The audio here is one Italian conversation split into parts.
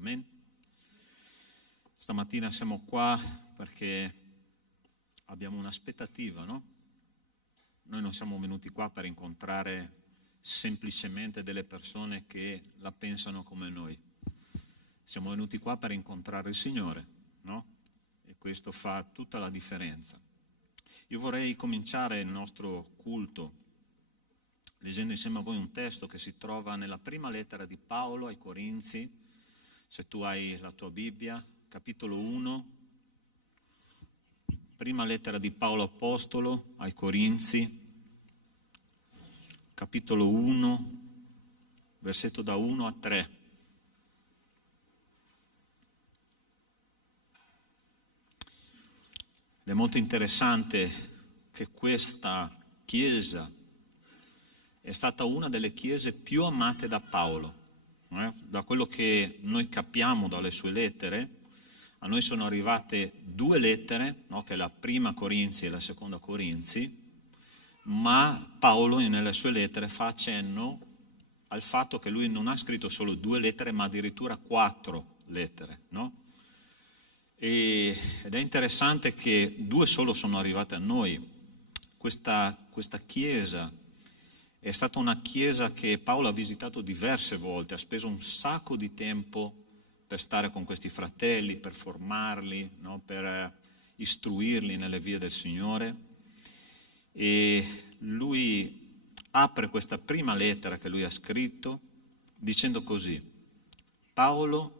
Amen. Stamattina siamo qua perché abbiamo un'aspettativa, no? Noi non siamo venuti qua per incontrare semplicemente delle persone che la pensano come noi. Siamo venuti qua per incontrare il Signore, no? E questo fa tutta la differenza. Io vorrei cominciare il nostro culto leggendo insieme a voi un testo che si trova nella prima lettera di Paolo ai Corinzi, se tu hai la tua Bibbia, capitolo 1, prima lettera di Paolo Apostolo ai Corinzi, capitolo 1, versetto da 1 a 3. Ed è molto interessante che questa chiesa è stata una delle chiese più amate da Paolo. Da quello che noi capiamo dalle sue lettere, a noi sono arrivate due lettere, no? Che è la prima Corinzi e la seconda Corinzi, ma Paolo nelle sue lettere fa accenno al fatto che lui non ha scritto solo due lettere, ma addirittura 4 lettere, no? Ed è interessante che 2 solo sono arrivate a noi. Questa chiesa è stata una chiesa che Paolo ha visitato diverse volte, ha speso un sacco di tempo per stare con questi fratelli, per formarli, no? Per istruirli nelle vie del Signore. E lui apre questa prima lettera che lui ha scritto dicendo così: Paolo,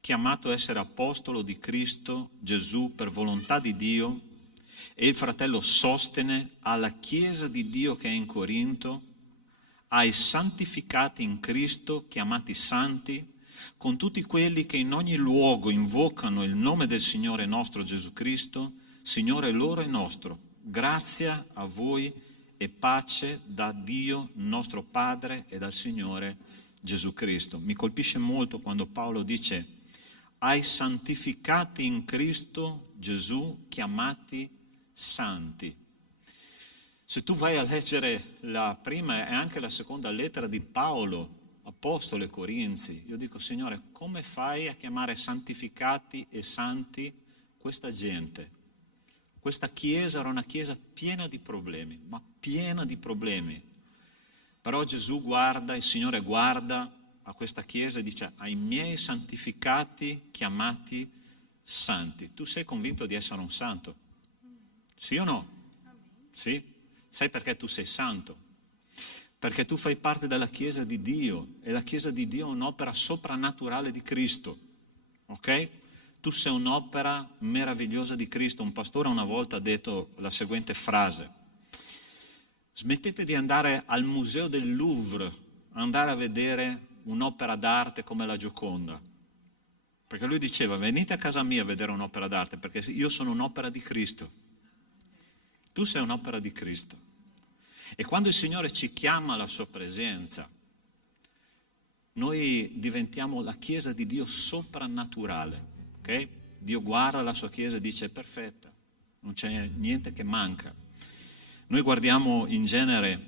chiamato a essere apostolo di Cristo Gesù per volontà di Dio, e il fratello Sostene, alla Chiesa di Dio che è in Corinto, ai santificati in Cristo, chiamati santi, con tutti quelli che in ogni luogo invocano il nome del Signore nostro Gesù Cristo, Signore loro e nostro. Grazia a voi e pace da Dio nostro Padre e dal Signore Gesù Cristo. Mi colpisce molto quando Paolo dice ai santificati in Cristo Gesù, chiamati santi. Se tu vai a leggere la prima e anche la seconda lettera di Paolo, apostolo ai Corinzi, io dico: Signore, come fai a chiamare santificati e santi questa gente? Questa chiesa era una chiesa piena di problemi, ma piena di problemi. Però Gesù guarda, il Signore guarda a questa chiesa e dice: ai miei santificati chiamati santi. Tu sei convinto di essere un santo? Sì o no? Sì. Sai perché tu sei santo? Perché tu fai parte della Chiesa di Dio e la Chiesa di Dio è un'opera soprannaturale di Cristo. Ok? Tu sei un'opera meravigliosa di Cristo. Un pastore una volta ha detto la seguente frase: smettete di andare al museo del Louvre, andare a vedere un'opera d'arte come la Gioconda. Perché lui diceva: venite a casa mia a vedere un'opera d'arte, perché io sono un'opera di Cristo. Tu sei un'opera di Cristo. E quando il Signore ci chiama alla sua presenza, noi diventiamo la Chiesa di Dio soprannaturale. Okay? Dio guarda la sua Chiesa e dice: è perfetta, non c'è niente che manca. Noi guardiamo in genere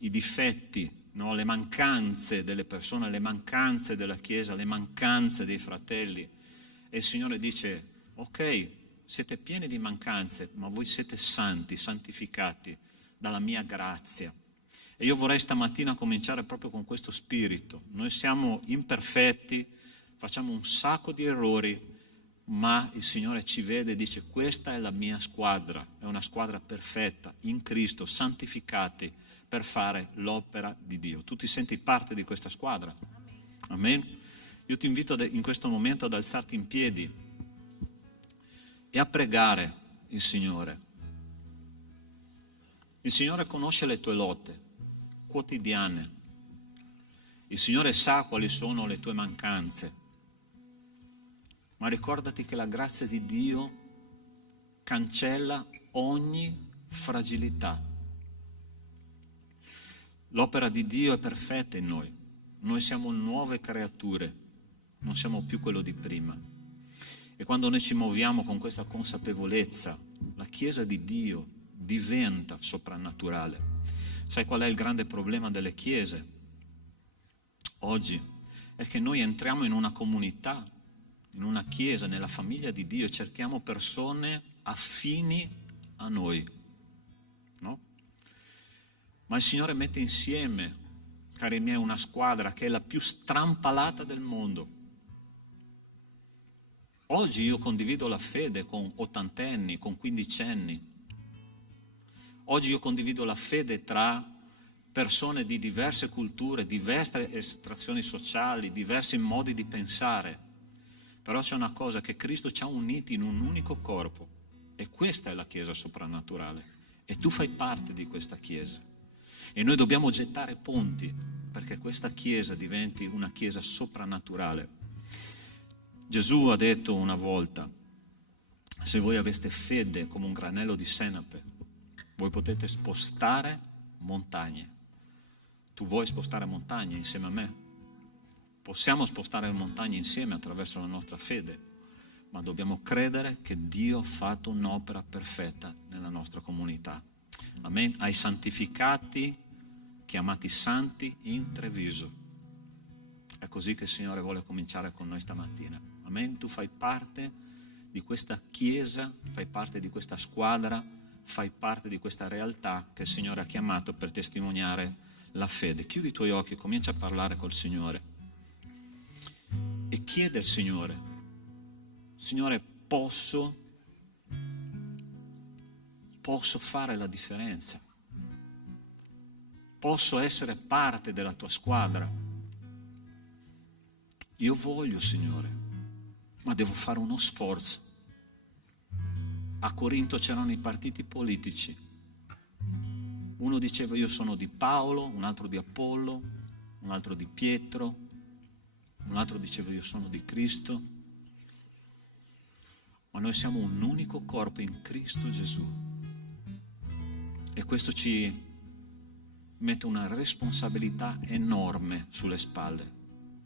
i difetti, no? Le mancanze delle persone, le mancanze della Chiesa, le mancanze dei fratelli. E il Signore dice: ok, siete pieni di mancanze, ma voi siete santi, santificati dalla mia grazia. E io vorrei stamattina cominciare proprio con questo spirito. Noi siamo imperfetti, facciamo un sacco di errori, ma il Signore ci vede e dice: questa è la mia squadra, è una squadra perfetta, in Cristo, santificati per fare l'opera di Dio. Tu ti senti parte di questa squadra? Amen? Io ti invito in questo momento ad alzarti in piedi e a pregare il Signore. Il Signore conosce le tue lotte quotidiane. Il Signore sa quali sono le tue mancanze. Ma ricordati che la grazia di Dio cancella ogni fragilità. L'opera di Dio è perfetta in noi. Noi siamo nuove creature, non siamo più quello di prima. E quando noi ci muoviamo con questa consapevolezza, la Chiesa di Dio diventa soprannaturale. Sai qual è il grande problema delle chiese oggi? è che noi entriamo in una comunità, in una chiesa, nella famiglia di Dio, e cerchiamo persone affini a noi, no? Ma il Signore mette insieme, cari miei, una squadra che è la più strampalata del mondo. Oggi io condivido la fede con ottantenni, con quindicenni. Oggi io condivido la fede tra persone di diverse culture, diverse estrazioni sociali, diversi modi di pensare. Però c'è una cosa, che Cristo ci ha uniti in un unico corpo, e questa è la Chiesa soprannaturale, e tu fai parte di questa Chiesa. E noi dobbiamo gettare ponti perché questa Chiesa diventi una Chiesa soprannaturale. Gesù ha detto una volta: se voi aveste fede come un granello di senape, voi potete spostare montagne. Tu vuoi spostare montagne insieme a me? Possiamo spostare le montagne insieme attraverso la nostra fede, ma dobbiamo credere che Dio ha fatto un'opera perfetta nella nostra comunità. Amen. Ai santificati, chiamati santi in Treviso. È così che il Signore vuole cominciare con noi stamattina. Amen. Tu fai parte di questa Chiesa, fai parte di questa squadra, fai parte di questa realtà che il Signore ha chiamato per testimoniare la fede. Chiudi i tuoi occhi e comincia a parlare col Signore e chiede al Signore: Signore, posso fare la differenza? Posso essere parte della tua squadra? Io voglio, Signore, ma devo fare uno sforzo. A Corinto c'erano i partiti politici. Uno diceva: io sono di Paolo, un altro di Apollo, un altro di Pietro, un altro diceva: io sono di Cristo. Ma noi siamo un unico corpo in Cristo Gesù, e questo ci mette una responsabilità enorme sulle spalle,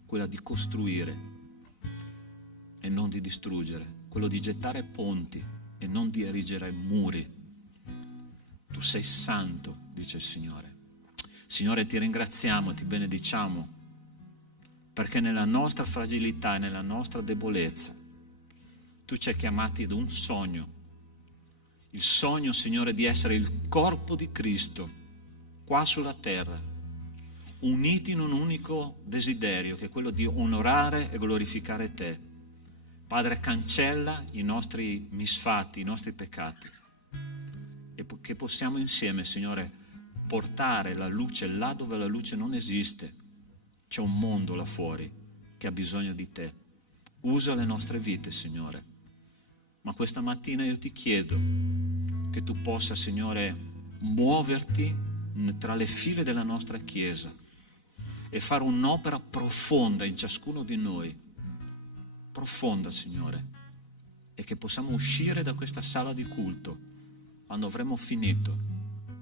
quella di costruire e non di distruggere, quello di gettare ponti e non di erigere muri. Tu sei santo, dice il Signore. Signore, ti ringraziamo, ti benediciamo, perché nella nostra fragilità e nella nostra debolezza tu ci hai chiamati ad un sogno. Il sogno, Signore, di essere il corpo di Cristo qua sulla terra, uniti in un unico desiderio, che è quello di onorare e glorificare te. Padre, cancella i nostri misfatti, i nostri peccati, e che possiamo insieme, Signore, portare la luce là dove la luce non esiste. C'è un mondo là fuori che ha bisogno di te. Usa le nostre vite, Signore. Ma questa mattina io ti chiedo che tu possa, Signore, muoverti tra le file della nostra Chiesa e fare un'opera profonda in ciascuno di noi. Profonda, Signore. E che possiamo uscire da questa sala di culto quando avremo finito,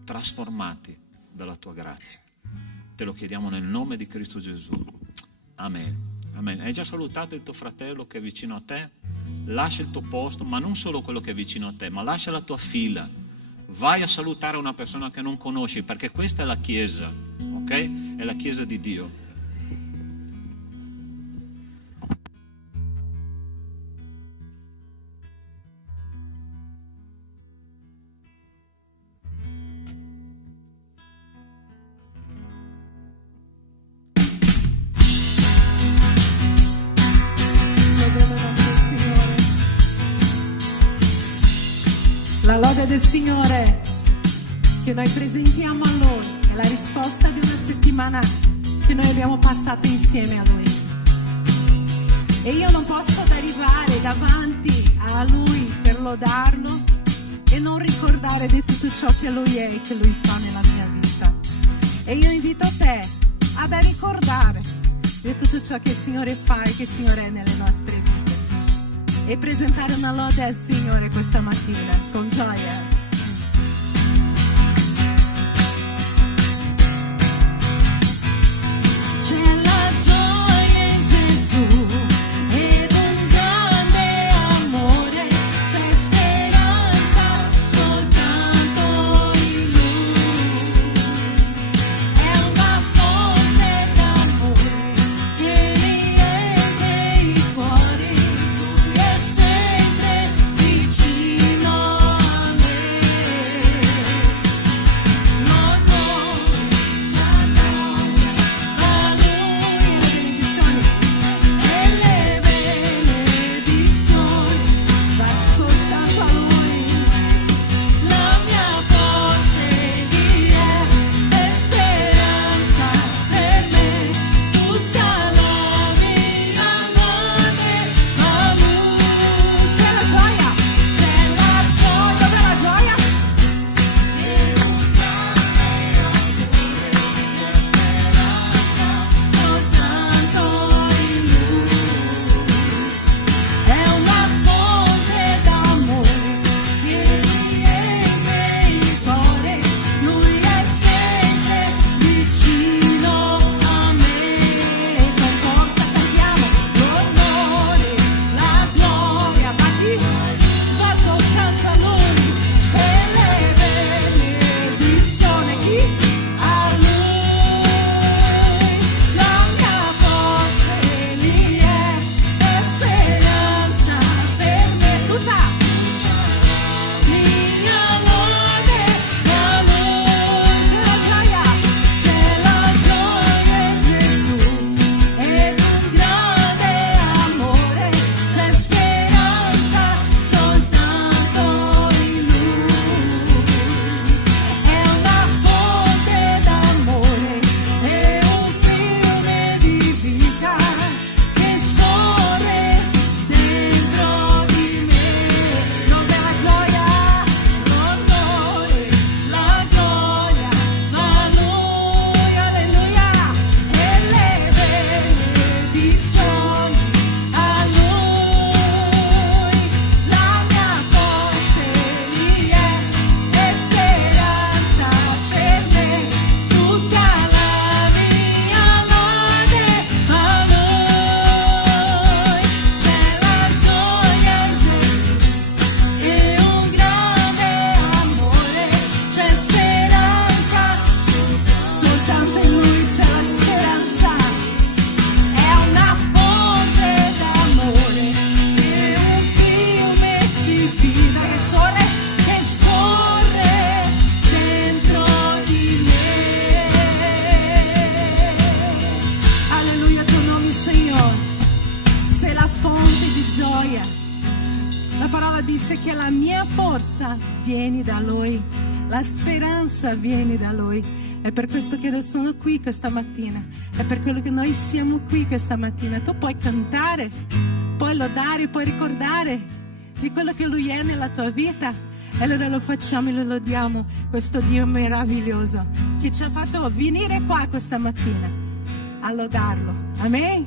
trasformati dalla tua grazia. Te lo chiediamo nel nome di Cristo Gesù. Amen. Amen. Hai già salutato il tuo fratello che è vicino a te? Lascia il tuo posto, ma non solo quello che è vicino a te, ma lascia la tua fila. Vai a salutare una persona che non conosci, perché questa è la Chiesa, ok? È la Chiesa di Dio. La lode del Signore che noi presentiamo a Lui è la risposta di una settimana che noi abbiamo passato insieme a Lui. E io non posso arrivare davanti a Lui per lodarlo e non ricordare di tutto ciò che Lui è e che Lui fa nella mia vita. E io invito te ad ricordare di tutto ciò che il Signore fa e che il Signore è nelle nostre vite, e presentare una lode al Signore questa mattina con gioia. dice che la mia forza viene da Lui, la speranza viene da Lui. È per questo che io sono qui questa mattina, è per quello che noi siamo qui questa mattina. Tu puoi cantare, puoi lodare, puoi ricordare di quello che Lui è nella tua vita. E allora lo facciamo e lo lodiamo, questo Dio meraviglioso che ci ha fatto venire qua questa mattina a lodarlo. Amen.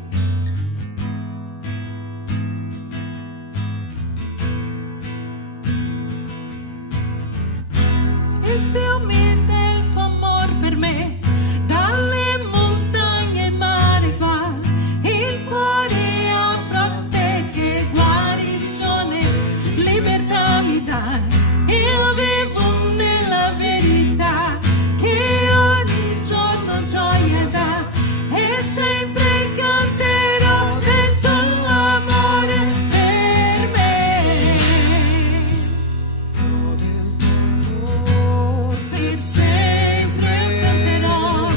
I fiumi del tuo amor per me, dalle montagne e mare va, il cuore apro a te che guarigione, libertà mi dà. Io vivo nella verità che ogni giorno gioia dà, e sempre canterò del tuo amore per me. Per sempre canterò,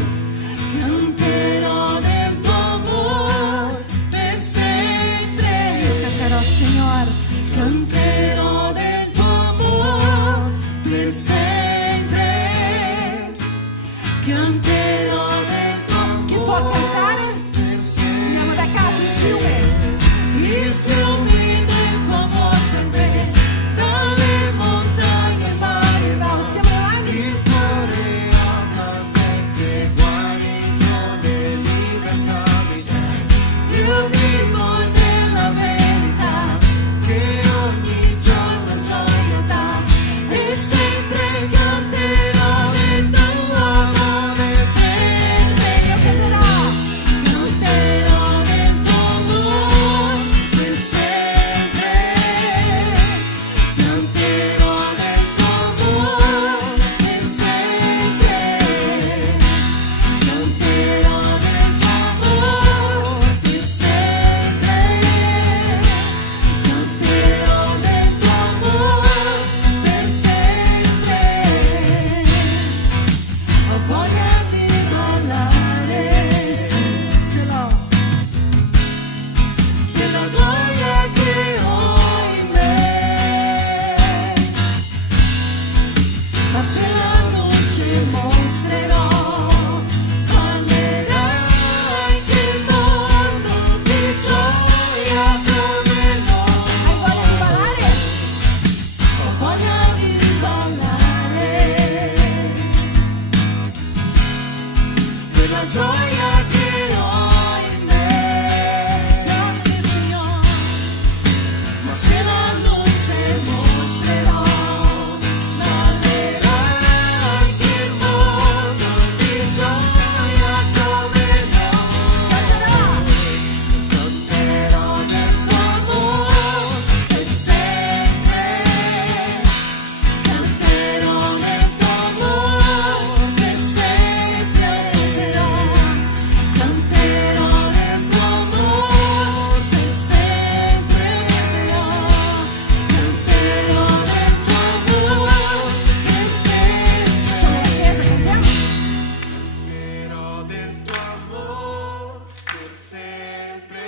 canterò del tuo amore per sempre. Io canterò, Signore, canterò del tuo amore per sempre. Canterò del tuo. Chi può cantare? Andiamo da capo, il fiume del tuo amore per me, dalle montagne e mare va. Siamo avanti. Il cuore ama te che guarigione, libertà mi dai. Io vivo nella verità che ogni giorno gioia dà, e sempre canterò del tuo amore per me. Io canterò, canterò del tuo amore per sempre. Canterò del tuo amore per sempre. Canterò del tuo amore per sempre. Canterò del tuo amore per sempre. Ho voglia di ballare, sì, ce l'ho, della gioia che ho in me. Ma se la luce mostrerò, parlerà anche il mondo di gioia come noi. Hai voglia di ballare? Ho voglia di ballare, della gioia che ho in me. Grazie, Signore. Ma se la luce mostrerò, parlerà anche il mondo di gioia come noi. Canterò del tuo amore per sempre. Canterò del tuo amore per sempre. Canterò del tuo amore per sempre. Canterò del tuo amore per sempre. Siamo la chiesa, cantiamo. Canterò del tuo amore per sempre.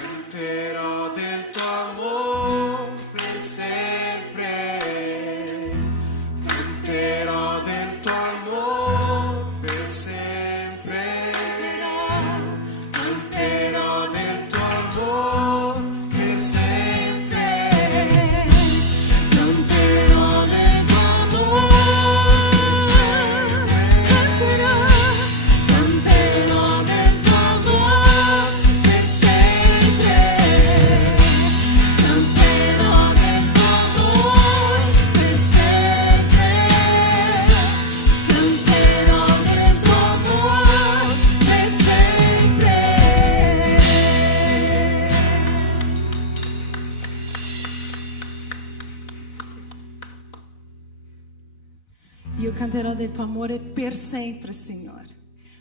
Canterò del tuo amore per sempre. Canterò del tuo amore per sempre. Canterò del tuo amore per sempre. Canterò del tuo amore. Canterò, Canterò del tuo amore per sempre. Canterò del tuo amore per sempre. Canterò del tuo amore per sempre. Io canterò del tuo amore per sempre, Signore,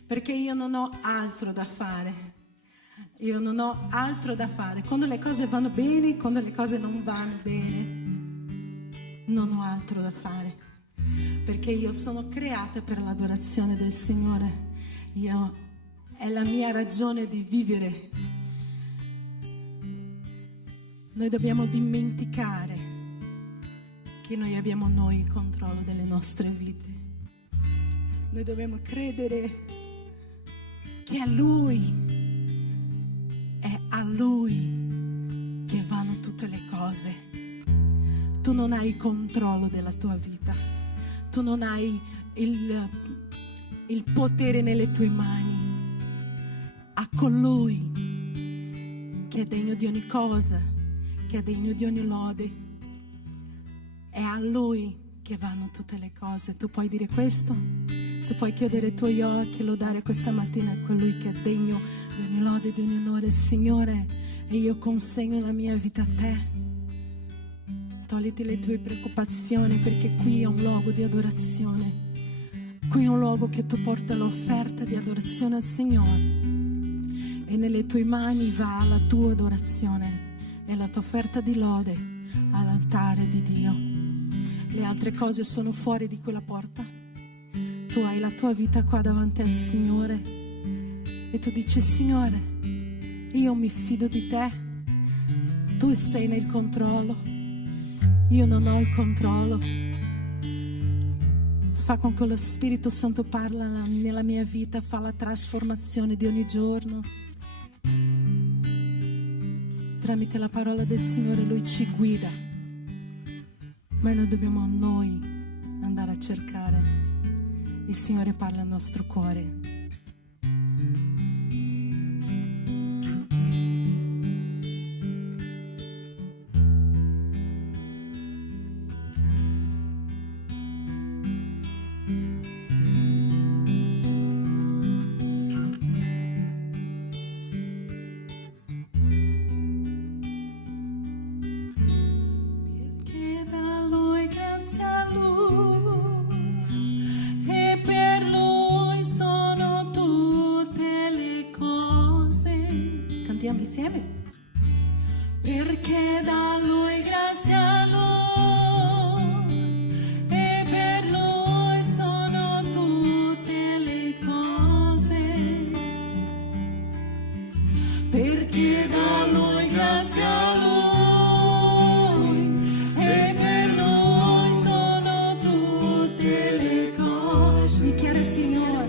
perché io non ho altro da fare. Io non ho altro da fare. Quando le cose vanno bene, quando le cose non vanno bene, non ho altro da fare. Perché io sono creata per l'adorazione del Signore. È la mia ragione di vivere. Noi dobbiamo dimenticare che noi abbiamo il controllo delle nostre vite. Noi dobbiamo credere che è a Lui che vanno tutte le cose. Tu non hai il controllo della tua vita, tu non hai il potere nelle tue mani. A colui che è degno di ogni cosa, che è degno di ogni lode, è a Lui che vanno tutte le cose. Tu puoi dire questo? Tu puoi chiudere i tuoi occhi e lodare questa mattina a colui che è degno di ogni lode e di ogni onore. Signore, e io consegno la mia vita a te. Togliti le tue preoccupazioni, perché qui è un luogo di adorazione. Qui è un luogo che tu porta l'offerta di adorazione al Signore, e nelle tue mani va la tua adorazione e la tua offerta di lode all'altare di Dio. Le altre cose sono fuori di quella porta. Tu hai la tua vita qua davanti al Signore e tu dici: Signore, io mi fido di te, tu sei nel controllo, io non ho il controllo. Fa con che lo Spirito Santo parla nella mia vita, fa la trasformazione di ogni giorno. Tramite la parola del Signore Lui ci guida, ma noi dobbiamo andare a cercare. Il Signore parla al nostro cuore. Insieme, perché da Lui, grazie a Lui, e per Lui sono tutte le cose, perché da Lui, grazie a Lui, e per Lui sono tutte le cose. Dichiara, Signore,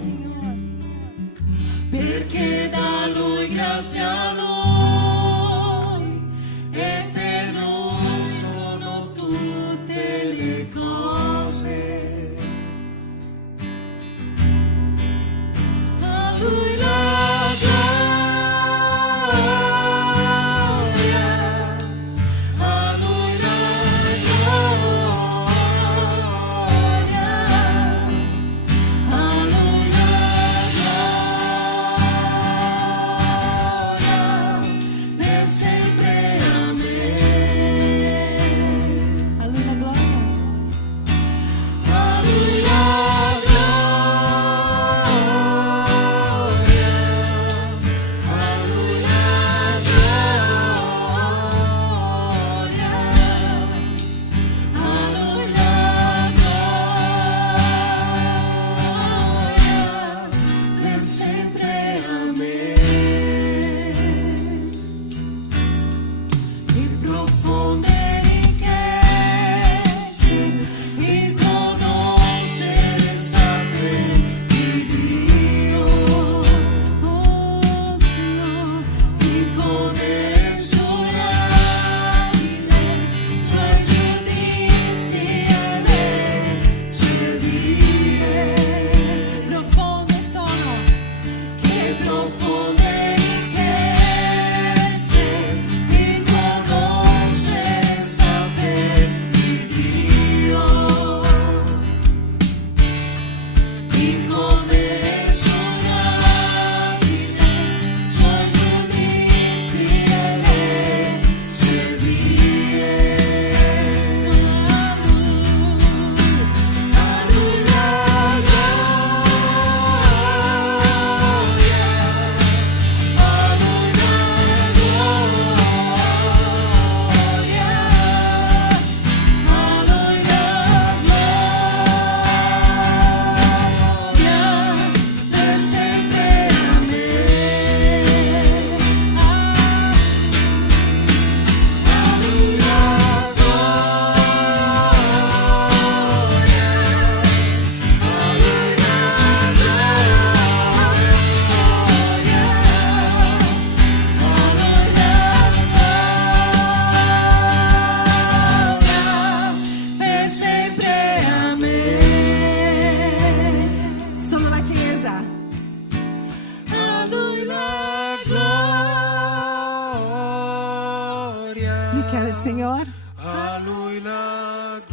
perché da Lui, grazie a Lui,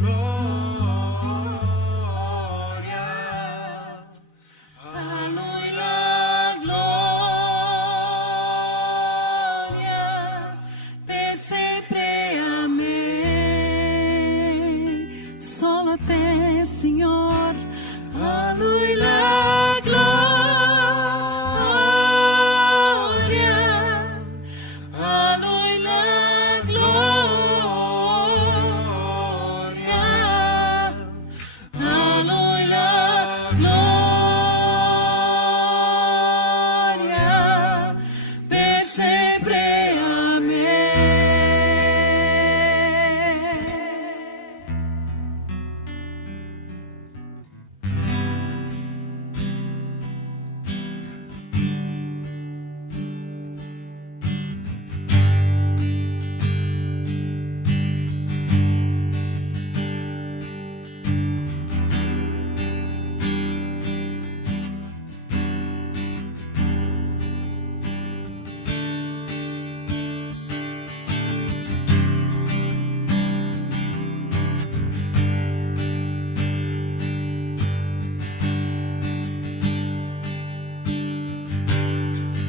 gloria, a Lui la gloria, per sempre amen. Solo a te, Signor, A Lui la gloria, a Lui la gloria, a Lui la gloria, per sempre amen.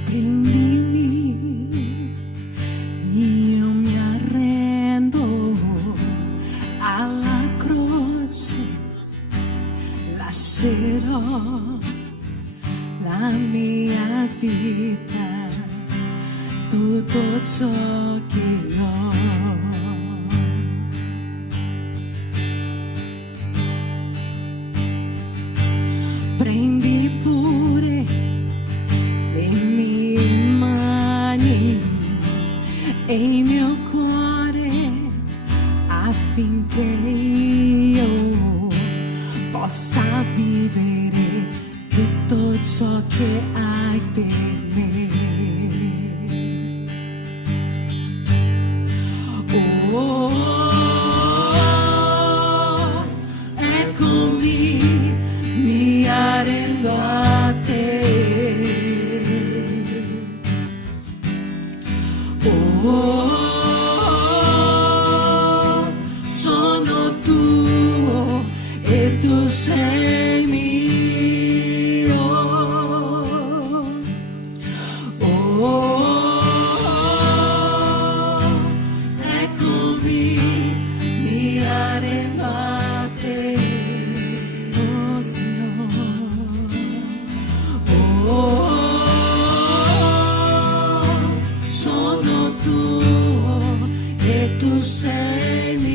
prendimi, io mi arrendo alla croce, lascerò la mia vita, tutto ciò che ho. Prendi pure le mie mani e il mio cuore affinché io possa vivere tutto ciò che hai per me. Oh, eccomi, mi arrendo a te. Oh, sono tuo e tu sei mio. Oh, eccomi, mi arrendo a te, oh Signore. Oh, sono tuo e tu sei mio.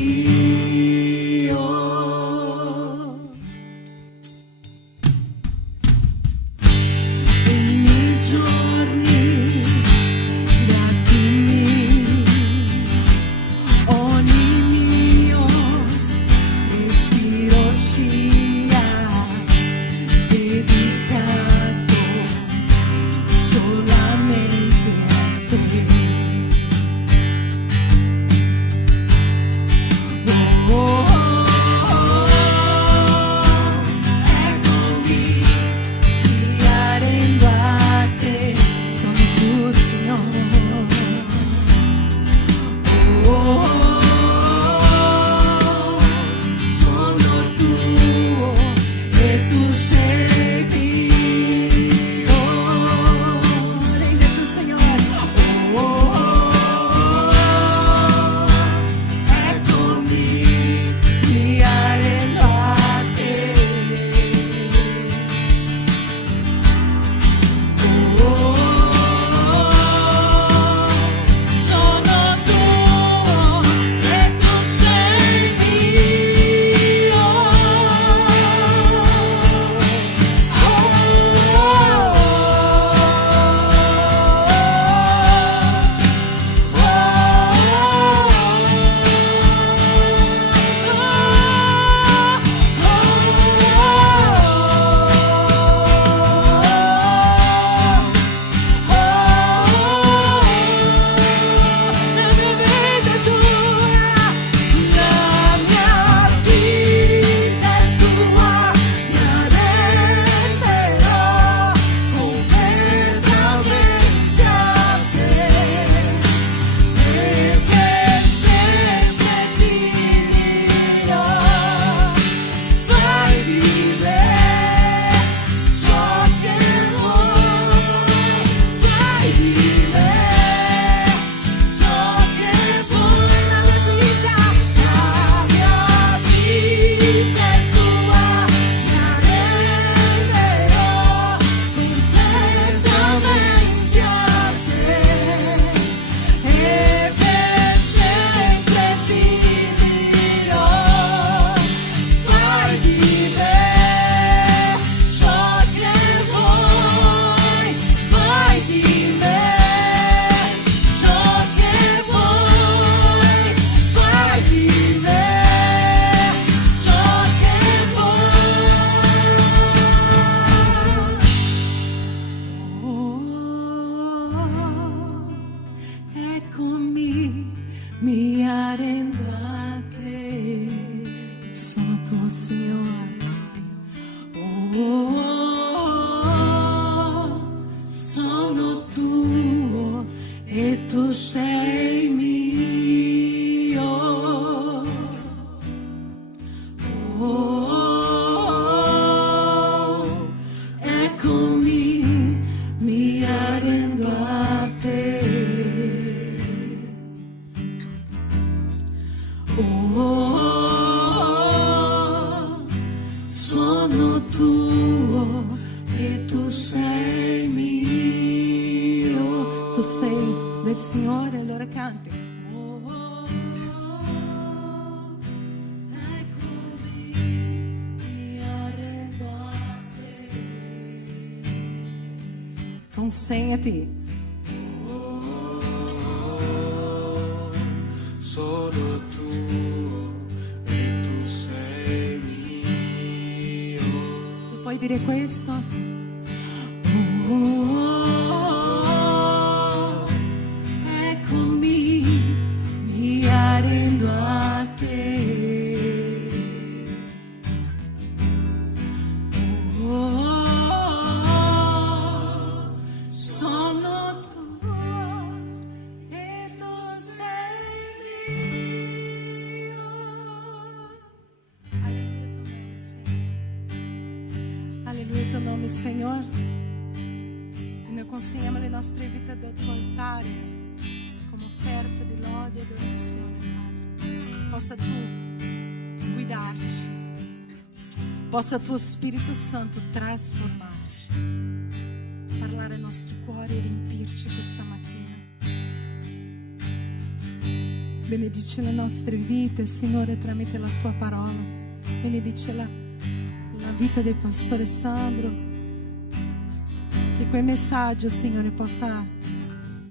mi arrendo a te, sono tuo Signore. Sono tuo e tu sei mio. Eccomi, mi arrendo a te. Sono tuo e tu sei mio. Tu sei del Signore, allora canti. Eccomi, mi arrendo a te. Consegnati. Sono tuo e tu sei mio. Tu puoi dire questo? Eccomi, mi arrendo a te. Sono tuo e tu sei mio. Alleluia il tuo nome, Signore. E noi consegniamo le nostre vite dal tuo altare come offerta di lode e adorazione, Padre. Possa tu guidarci, possa tuo Spirito Santo trasformarci, parlare ai nostri cuori e riempirci questa mattina. Benedici le nostre vite, Signore, tramite la tua parola. Benedici la vita del pastore Sandro. Che quel messaggio, Signore, possa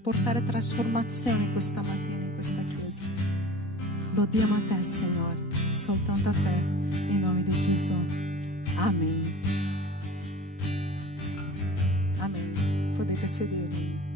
portare trasformazione questa mattina in questa chiesa. Lo diamo a te, Signore, soltanto a te, in nome di Gesù. Amen. Amen. Potete sedervi.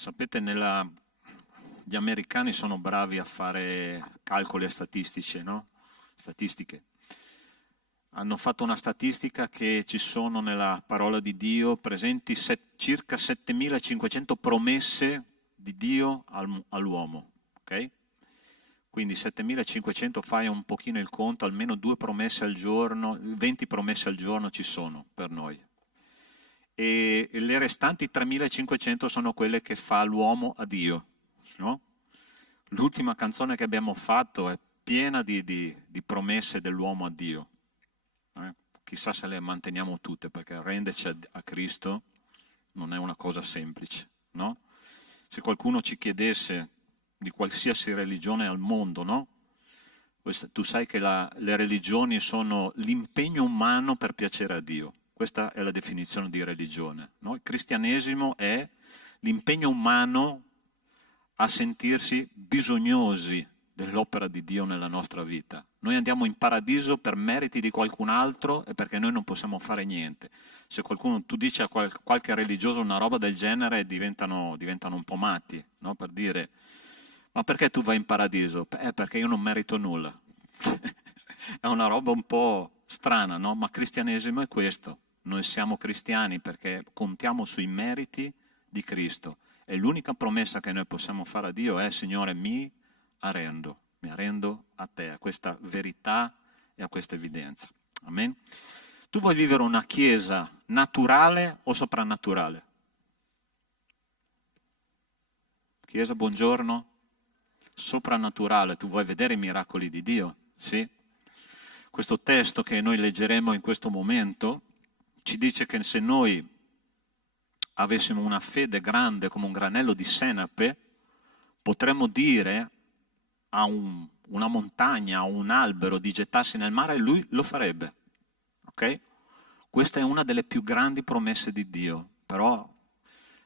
Sapete, gli americani sono bravi a fare calcoli statistici, no? Statistiche. Hanno fatto una statistica che ci sono nella parola di Dio presenti circa 7.500 promesse di Dio all'uomo, ok? Quindi 7.500, fai un pochino il conto, almeno 2 promesse al giorno, 20 promesse al giorno ci sono per noi. E le restanti 3.500 sono quelle che fa l'uomo a Dio, no? L'ultima canzone che abbiamo fatto è piena di promesse dell'uomo a Dio. Chissà se le manteniamo tutte, perché renderci a Cristo non è una cosa semplice, no? Se qualcuno ci chiedesse di qualsiasi religione al mondo, no? Tu sai che le religioni sono l'impegno umano per piacere a Dio. Questa è la definizione di religione, no? Il cristianesimo è l'impegno umano a sentirsi bisognosi dell'opera di Dio nella nostra vita. Noi andiamo in paradiso per meriti di qualcun altro e perché noi non possiamo fare niente. Se qualcuno, tu dici a qualche religioso una roba del genere, diventano un po' matti, no? Per dire, ma perché tu vai in paradiso? Perché io non merito nulla. È una roba un po' strana, no? Ma cristianesimo è questo. Noi siamo cristiani perché contiamo sui meriti di Cristo. E l'unica promessa che noi possiamo fare a Dio è: Signore, mi arrendo a te, a questa verità e a questa evidenza. Amen? Tu vuoi vivere una chiesa naturale o soprannaturale? Chiesa, buongiorno. Soprannaturale, tu vuoi vedere i miracoli di Dio? Sì. Questo testo che noi leggeremo in questo momento ci dice che se noi avessimo una fede grande come un granello di senape, potremmo dire a una montagna, a un albero di gettarsi nel mare e lui lo farebbe. Ok? Questa è una delle più grandi promesse di Dio, però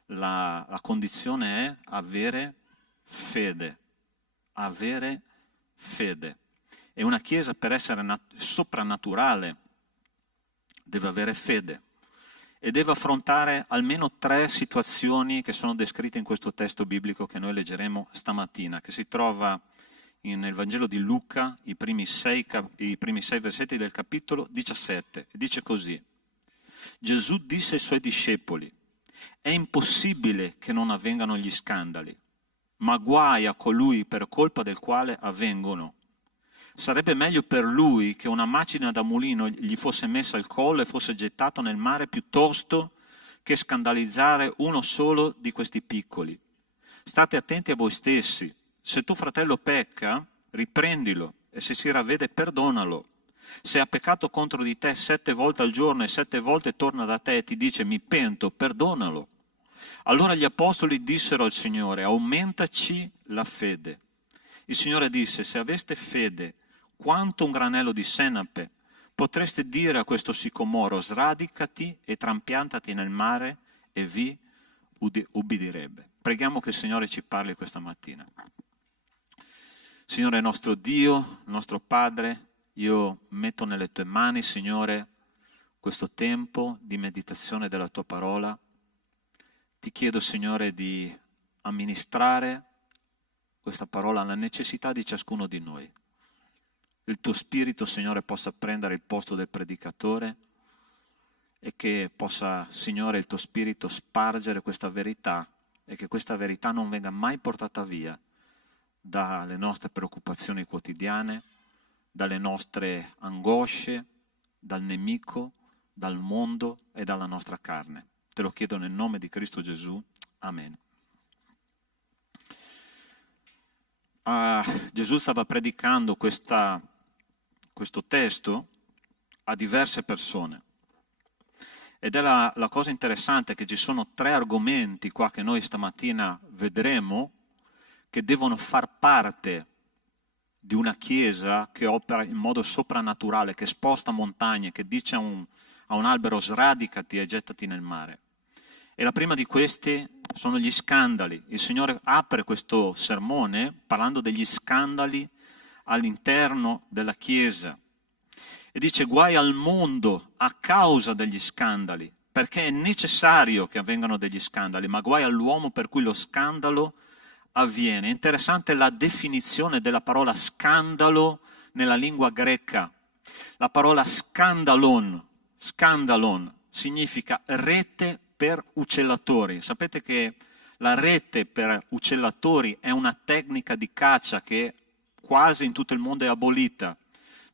la condizione è avere fede. Avere fede. E una chiesa, per essere soprannaturale, deve avere fede e deve affrontare almeno 3 situazioni che sono descritte in questo testo biblico che noi leggeremo stamattina, che si trova nel Vangelo di Luca, i primi 6 versetti del capitolo 17. Dice così: Gesù disse ai suoi discepoli: è impossibile che non avvengano gli scandali, ma guai a colui per colpa del quale avvengono. Sarebbe meglio per lui che una macina da mulino gli fosse messa al collo e fosse gettato nel mare piuttosto che scandalizzare uno solo di questi piccoli. State attenti a voi stessi. Se tuo fratello pecca, riprendilo, e se si ravvede, perdonalo. Se ha peccato contro di te 7 volte al giorno e 7 volte torna da te e ti dice mi pento, perdonalo. Allora gli apostoli dissero al Signore: aumentaci la fede. Il Signore disse: se aveste fede quanto un granello di senape, potreste dire a questo sicomoro: sradicati e trampiantati nel mare, e vi ubbidirebbe. Preghiamo che il Signore ci parli questa mattina. Signore nostro Dio, nostro Padre, io metto nelle tue mani, Signore, questo tempo di meditazione della tua parola. Ti chiedo, Signore, di amministrare questa parola alla necessità di ciascuno di noi. Il tuo Spirito, Signore, possa prendere il posto del predicatore e che possa, Signore, il tuo Spirito spargere questa verità e che questa verità non venga mai portata via dalle nostre preoccupazioni quotidiane, dalle nostre angosce, dal nemico, dal mondo e dalla nostra carne. Te lo chiedo nel nome di Cristo Gesù. Amen. Gesù stava predicando questo testo a diverse persone. Ed è la cosa interessante che ci sono 3 argomenti qua che noi stamattina vedremo che devono far parte di una chiesa che opera in modo soprannaturale, che sposta montagne, che dice a un albero sradicati e gettati nel mare. E la prima di questi sono gli scandali. Il Signore apre questo sermone parlando degli scandali all'interno della Chiesa. E dice: guai al mondo a causa degli scandali, perché è necessario che avvengano degli scandali, ma guai all'uomo per cui lo scandalo avviene. È interessante la definizione della parola scandalo nella lingua greca. La parola scandalon significa rete per uccellatori. Sapete che la rete per uccellatori è una tecnica di caccia che quasi in tutto il mondo è abolita.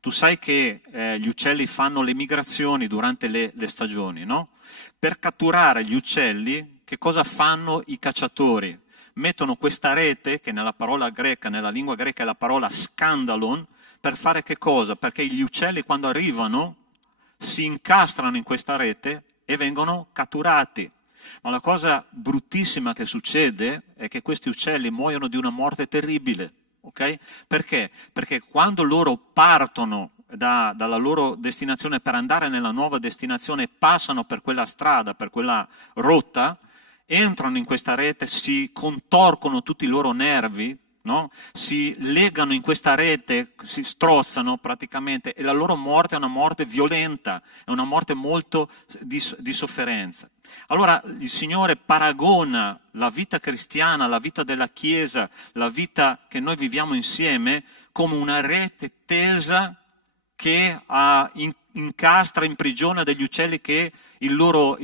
Tu sai che gli uccelli fanno le migrazioni durante le stagioni, no? Per catturare gli uccelli, che cosa fanno i cacciatori? Mettono questa rete, che nella lingua greca è la parola scandalon, per fare che cosa? Perché gli uccelli quando arrivano si incastrano in questa rete e vengono catturati. Ma la cosa bruttissima che succede è che questi uccelli muoiono di una morte terribile. Okay? Perché? Perché quando loro partono dalla loro destinazione per andare nella nuova destinazione, passano per quella strada, per quella rotta, entrano in questa rete, si contorcono tutti i loro nervi, no? Si legano in questa rete, si strozzano praticamente, e la loro morte è una morte violenta, è una morte molto di sofferenza. Allora il Signore paragona la vita cristiana, la vita della Chiesa, la vita che noi viviamo insieme, come una rete tesa che incastra, imprigiona degli uccelli che il loro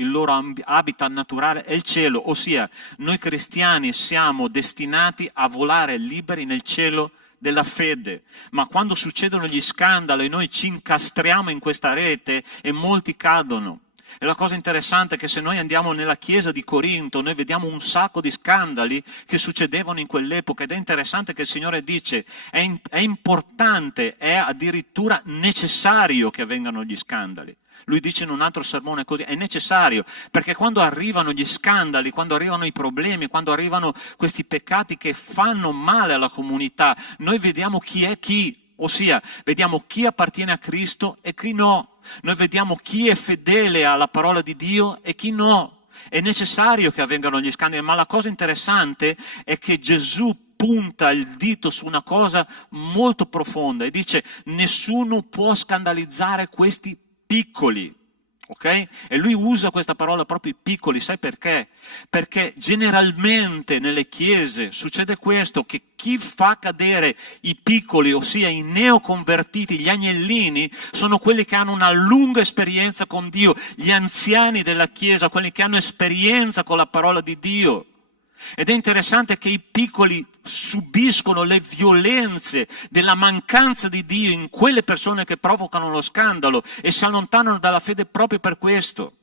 habitat naturale è il cielo, ossia noi cristiani siamo destinati a volare liberi nel cielo della fede, ma quando succedono gli scandali noi ci incastriamo in questa rete e molti cadono. E la cosa interessante è che se noi andiamo nella chiesa di Corinto, noi vediamo un sacco di scandali che succedevano in quell'epoca, ed è interessante che il Signore dice è importante, è addirittura necessario che avvengano gli scandali. Lui dice in un altro sermone così, è necessario, perché quando arrivano gli scandali, quando arrivano i problemi, quando arrivano questi peccati che fanno male alla comunità, noi vediamo chi è chi. Ossia, vediamo chi appartiene a Cristo e chi no. Noi vediamo chi è fedele alla parola di Dio e chi no. È necessario che avvengano gli scandali, ma la cosa interessante è che Gesù punta il dito su una cosa molto profonda e dice: nessuno può scandalizzare questi piccoli. Ok? E lui usa questa parola proprio i piccoli, sai perché? Perché generalmente nelle chiese succede questo, che chi fa cadere i piccoli, ossia i neoconvertiti, gli agnellini, sono quelli che hanno una lunga esperienza con Dio, gli anziani della chiesa, quelli che hanno esperienza con la parola di Dio. Ed è interessante che i piccoli subiscono le violenze della mancanza di Dio in quelle persone che provocano lo scandalo e si allontanano dalla fede proprio per questo.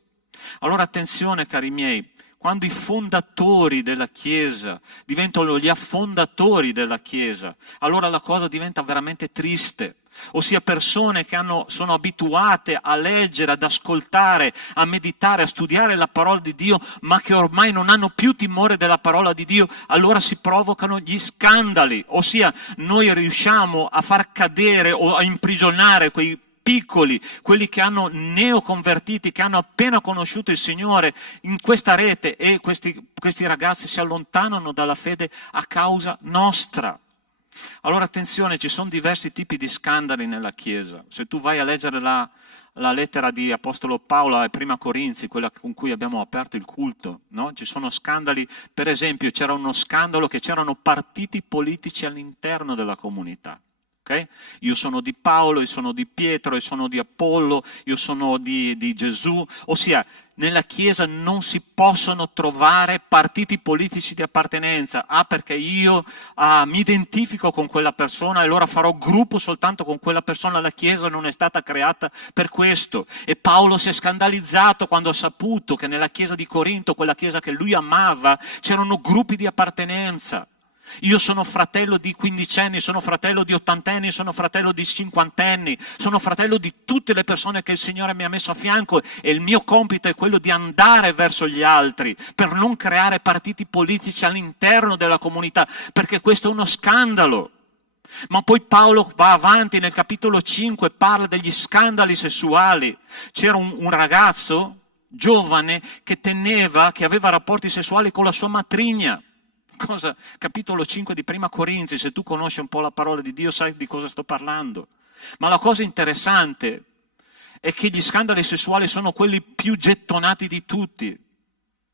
Allora attenzione, cari miei, quando i fondatori della Chiesa diventano gli affondatori della Chiesa, allora la cosa diventa veramente triste. Ossia persone che sono abituate a leggere, ad ascoltare, a meditare, a studiare la parola di Dio, ma che ormai non hanno più timore della parola di Dio, allora si provocano gli scandali. Ossia noi riusciamo a far cadere o a imprigionare quei piccoli, quelli che hanno neoconvertiti, che hanno appena conosciuto il Signore in questa rete, e questi ragazzi si allontanano dalla fede a causa nostra. Allora attenzione, ci sono diversi tipi di scandali nella Chiesa. Se tu vai a leggere la lettera di Apostolo Paolo ai Prima Corinzi, quella con cui abbiamo aperto il culto, no? Ci sono scandali, per esempio c'era uno scandalo che c'erano partiti politici all'interno della comunità. Okay? Io sono di Paolo, io sono di Pietro, io sono di Apollo, io sono di Gesù, ossia nella Chiesa non si possono trovare partiti politici di appartenenza. Perché io mi identifico con quella persona e allora farò gruppo soltanto con quella persona. La Chiesa non è stata creata per questo. E Paolo si è scandalizzato quando ha saputo che nella Chiesa di Corinto, quella Chiesa che lui amava, c'erano gruppi di appartenenza. Io sono fratello di quindicenni, sono fratello di ottantenni, sono fratello di cinquantenni, sono fratello di tutte le persone che il Signore mi ha messo a fianco, e il mio compito è quello di andare verso gli altri per non creare partiti politici all'interno della comunità, perché questo è uno scandalo. Ma poi Paolo va avanti nel capitolo 5, parla degli scandali sessuali. C'era un ragazzo giovane che aveva rapporti sessuali con la sua matrigna. Capitolo 5 di Prima Corinzi, se tu conosci un po' la parola di Dio sai di cosa sto parlando. Ma la cosa interessante è che gli scandali sessuali sono quelli più gettonati di tutti,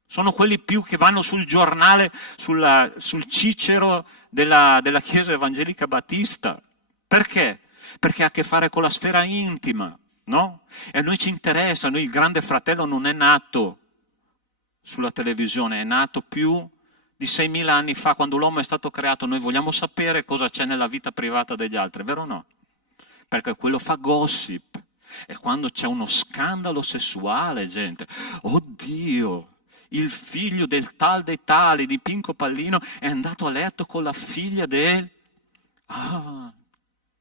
sono quelli più che vanno sul giornale, sul Cicero della Chiesa Evangelica Battista. Perché? Perché ha a che fare con la sfera intima, no? E a noi ci interessa, il Grande Fratello non è nato sulla televisione, è nato più di 6.000 anni fa, quando l'uomo è stato creato. Noi vogliamo sapere cosa c'è nella vita privata degli altri, vero o no? Perché quello fa gossip. E quando c'è uno scandalo sessuale, gente, oddio, il figlio del tal dei tali di Pinco Pallino è andato a letto con la figlia del...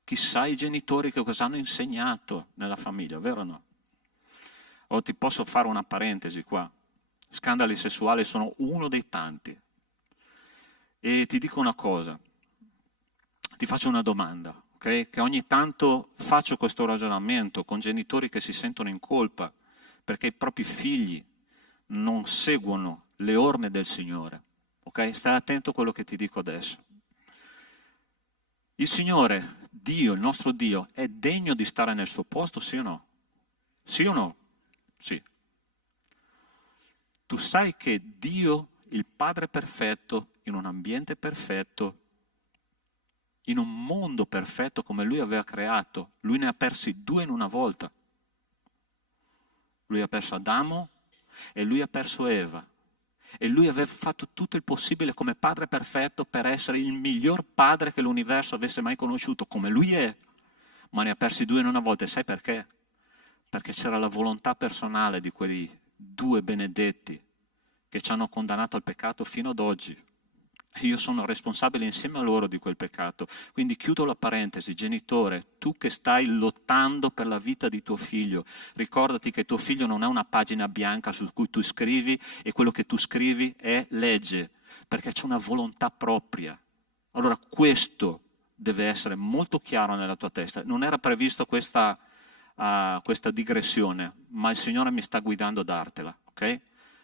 chissà i genitori che cosa hanno insegnato nella famiglia, vero o no? O ti posso fare una parentesi qua. Scandali sessuali sono uno dei tanti. E ti dico una cosa, ti faccio una domanda, okay? Che ogni tanto faccio questo ragionamento con genitori che si sentono in colpa perché i propri figli non seguono le orme del Signore. Okay? Stai attento a quello che ti dico adesso. Il Signore, Dio, il nostro Dio, è degno di stare nel suo posto, sì o no? Sì o no? Sì. Tu sai che Dio, il Padre perfetto, in un ambiente perfetto, in un mondo perfetto come Lui aveva creato, Lui ne ha persi 2 in una volta. Lui ha perso Adamo e Lui ha perso Eva. E Lui aveva fatto tutto il possibile come Padre perfetto per essere il miglior padre che l'universo avesse mai conosciuto, come Lui è, ma ne ha persi 2 in una volta. E sai perché? Perché c'era la volontà personale di quei 2 benedetti che ci hanno condannato al peccato fino ad oggi. E io sono responsabile insieme a loro di quel peccato. Quindi chiudo la parentesi, genitore, tu che stai lottando per la vita di tuo figlio, ricordati che tuo figlio non è una pagina bianca su cui tu scrivi e quello che tu scrivi è legge, perché c'è una volontà propria. Allora questo deve essere molto chiaro nella tua testa. Non era previsto questa digressione, ma il Signore mi sta guidando a dartela, ok?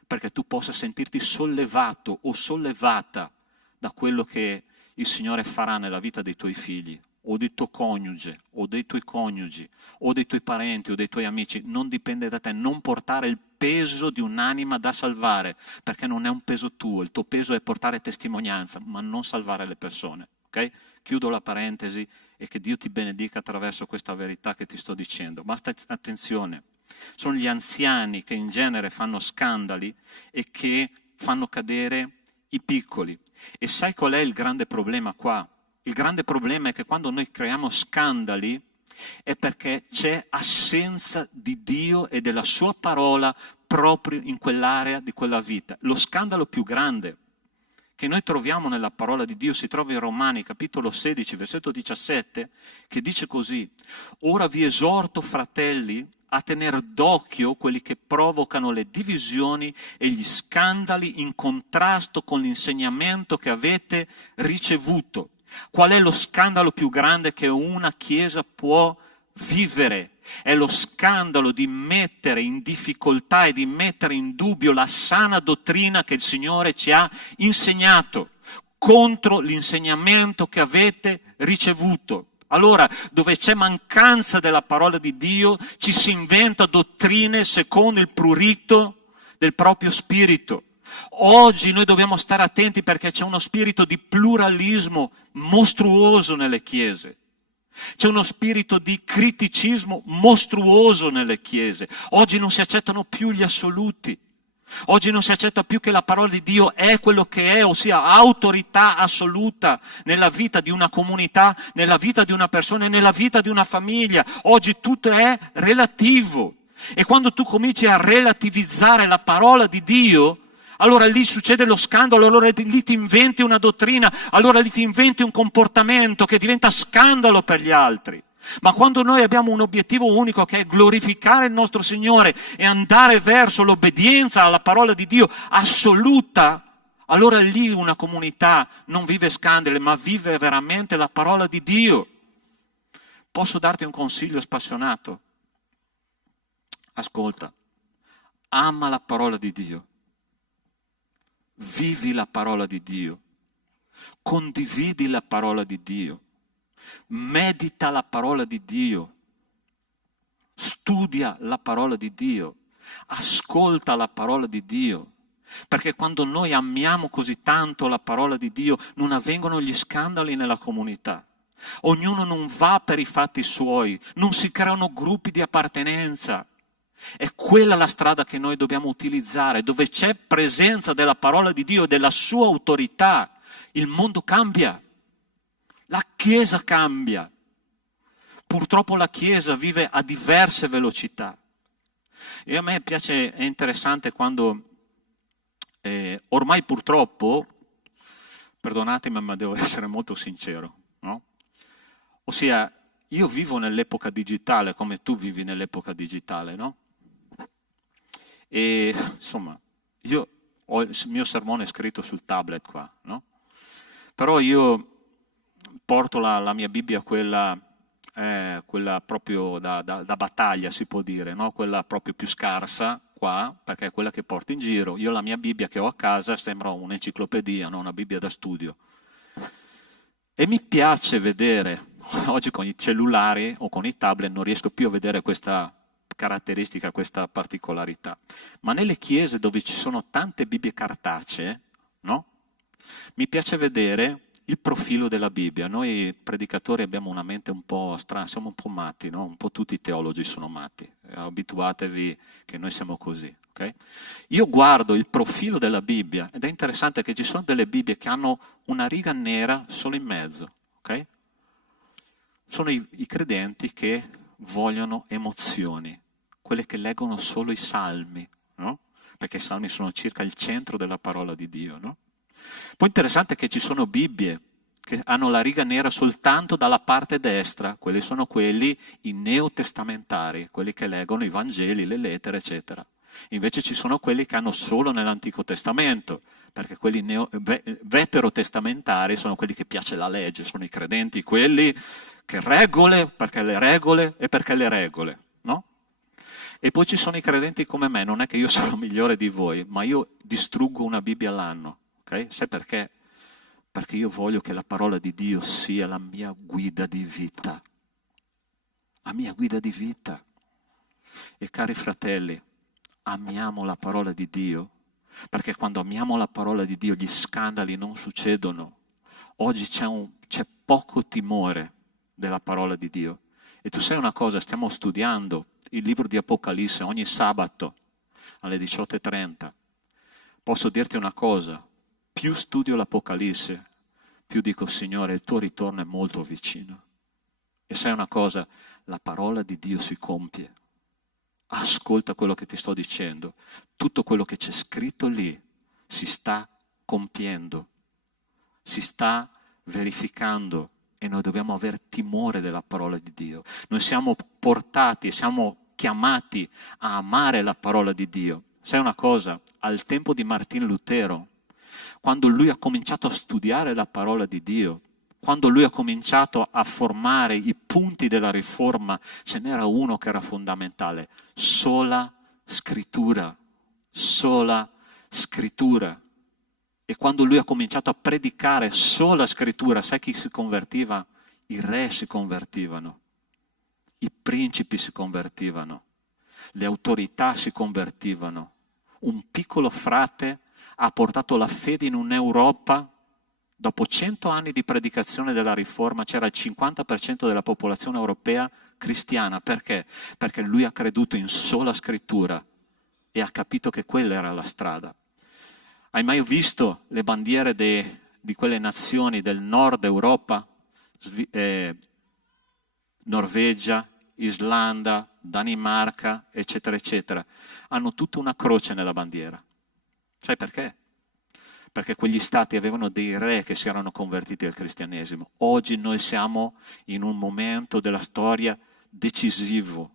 Perché tu possa sentirti sollevato o sollevata da quello che il Signore farà nella vita dei tuoi figli, o del tuo coniuge, o dei tuoi coniugi, o dei tuoi parenti, o dei tuoi amici. Non dipende da te, non portare il peso di un'anima da salvare, perché non è un peso tuo, il tuo peso è portare testimonianza, ma non salvare le persone, ok? Chiudo la parentesi e che Dio ti benedica attraverso questa verità che ti sto dicendo. Ma attenzione, sono gli anziani che in genere fanno scandali e che fanno cadere i piccoli. E sai qual è il grande problema qua? Il grande problema è che quando noi creiamo scandali è perché c'è assenza di Dio e della sua parola proprio in quell'area di quella vita. Lo scandalo più grande che noi troviamo nella parola di Dio si trova in Romani, capitolo 16, versetto 17, che dice così: ora vi esorto, fratelli, a tenere d'occhio quelli che provocano le divisioni e gli scandali in contrasto con l'insegnamento che avete ricevuto. Qual è lo scandalo più grande che una chiesa può vivere? È lo scandalo di mettere in difficoltà e di mettere in dubbio la sana dottrina che il Signore ci ha insegnato contro l'insegnamento che avete ricevuto. Allora, dove c'è mancanza della parola di Dio, ci si inventa dottrine secondo il prurito del proprio spirito. Oggi noi dobbiamo stare attenti perché c'è uno spirito di pluralismo mostruoso nelle chiese. C'è uno spirito di criticismo mostruoso nelle chiese. Oggi non si accettano più gli assoluti. Oggi non si accetta più che la parola di Dio è quello che è, ossia autorità assoluta nella vita di una comunità, nella vita di una persona e nella vita di una famiglia. Oggi tutto è relativo. E quando tu cominci a relativizzare la parola di Dio, allora lì succede lo scandalo, allora lì ti inventi una dottrina, allora lì ti inventi un comportamento che diventa scandalo per gli altri. Ma quando noi abbiamo un obiettivo unico che è glorificare il nostro Signore e andare verso l'obbedienza alla parola di Dio assoluta, allora lì una comunità non vive scandali, ma vive veramente la parola di Dio. Posso darti un consiglio spassionato? Ascolta, ama la parola di Dio, vivi la parola di Dio, condividi la parola di Dio. Medita la parola di Dio, studia la parola di Dio, ascolta la parola di Dio, perché quando noi amiamo così tanto la parola di Dio non avvengono gli scandali nella comunità. Ognuno non va per i fatti suoi, non si creano gruppi di appartenenza. È quella la strada che noi dobbiamo utilizzare, dove c'è presenza della parola di Dio e della sua autorità, il mondo cambia. La Chiesa cambia. Purtroppo la Chiesa vive a diverse velocità. E a me piace, è interessante quando ormai purtroppo, perdonatemi ma devo essere molto sincero, no? Ossia, io vivo nell'epoca digitale come tu vivi nell'epoca digitale, no? E insomma, io ho il mio sermone scritto sul tablet qua, no? Però io porto la mia Bibbia, quella proprio da battaglia, si può dire, no? Quella proprio più scarsa qua, perché è quella che porto in giro. Io la mia Bibbia che ho a casa sembra un'enciclopedia, no? Una Bibbia da studio. E mi piace vedere, oggi con i cellulari o con i tablet non riesco più a vedere questa caratteristica, questa particolarità, ma nelle chiese dove ci sono tante Bibbie cartacee, no? Mi piace vedere il profilo della Bibbia. Noi predicatori abbiamo una mente un po' strana, siamo un po' matti, no? Un po' tutti i teologi sono matti, abituatevi che noi siamo così. Okay? Io guardo il profilo della Bibbia ed è interessante che ci sono delle Bibbie che hanno una riga nera solo in mezzo. Okay? Sono i credenti che vogliono emozioni, quelle che leggono solo i salmi, no? Perché i salmi sono circa il centro della parola di Dio. No? Poi interessante che ci sono Bibbie che hanno la riga nera soltanto dalla parte destra, quelli sono quelli i neotestamentari, quelli che leggono i Vangeli, le lettere, eccetera. Invece ci sono quelli che hanno solo nell'Antico Testamento, perché quelli veterotestamentari sono quelli che piace la legge, sono i credenti, quelli che regole perché le regole e perché le regole, no? E poi ci sono i credenti come me, non è che io sono migliore di voi, ma io distruggo una Bibbia all'anno, ok? Sai perché? Perché io voglio che la parola di Dio sia la mia guida di vita. La mia guida di vita. E cari fratelli, amiamo la parola di Dio, perché quando amiamo la parola di Dio gli scandali non succedono. Oggi c'è poco timore della parola di Dio. E tu sai una cosa, stiamo studiando il libro di Apocalisse ogni sabato alle 18:30. Posso dirti una cosa, più studio l'Apocalisse, più dico, Signore, il tuo ritorno è molto vicino. E sai una cosa, la parola di Dio si compie. Ascolta quello che ti sto dicendo. Tutto quello che c'è scritto lì si sta compiendo, si sta verificando e noi dobbiamo avere timore della parola di Dio. Noi siamo portati, siamo chiamati a amare la parola di Dio. Sai una cosa? Al tempo di Martin Lutero, quando lui ha cominciato a studiare la parola di Dio, quando lui ha cominciato a formare i punti della riforma, ce n'era uno che era fondamentale: sola scrittura, sola scrittura. E quando lui ha cominciato a predicare sola scrittura, sai chi si convertiva? I re si convertivano, i principi si convertivano, le autorità si convertivano. Un piccolo frate ha portato la fede in un'Europa. Dopo 100 anni di predicazione della Riforma c'era il 50% della popolazione europea cristiana. Perché? Perché lui ha creduto in sola scrittura e ha capito che quella era la strada. Hai mai visto le bandiere di quelle nazioni del nord Europa? Norvegia, Islanda, Danimarca, eccetera, eccetera. Hanno tutta una croce nella bandiera. Sai perché? Perché quegli stati avevano dei re che si erano convertiti al cristianesimo. Oggi noi siamo in un momento della storia decisivo.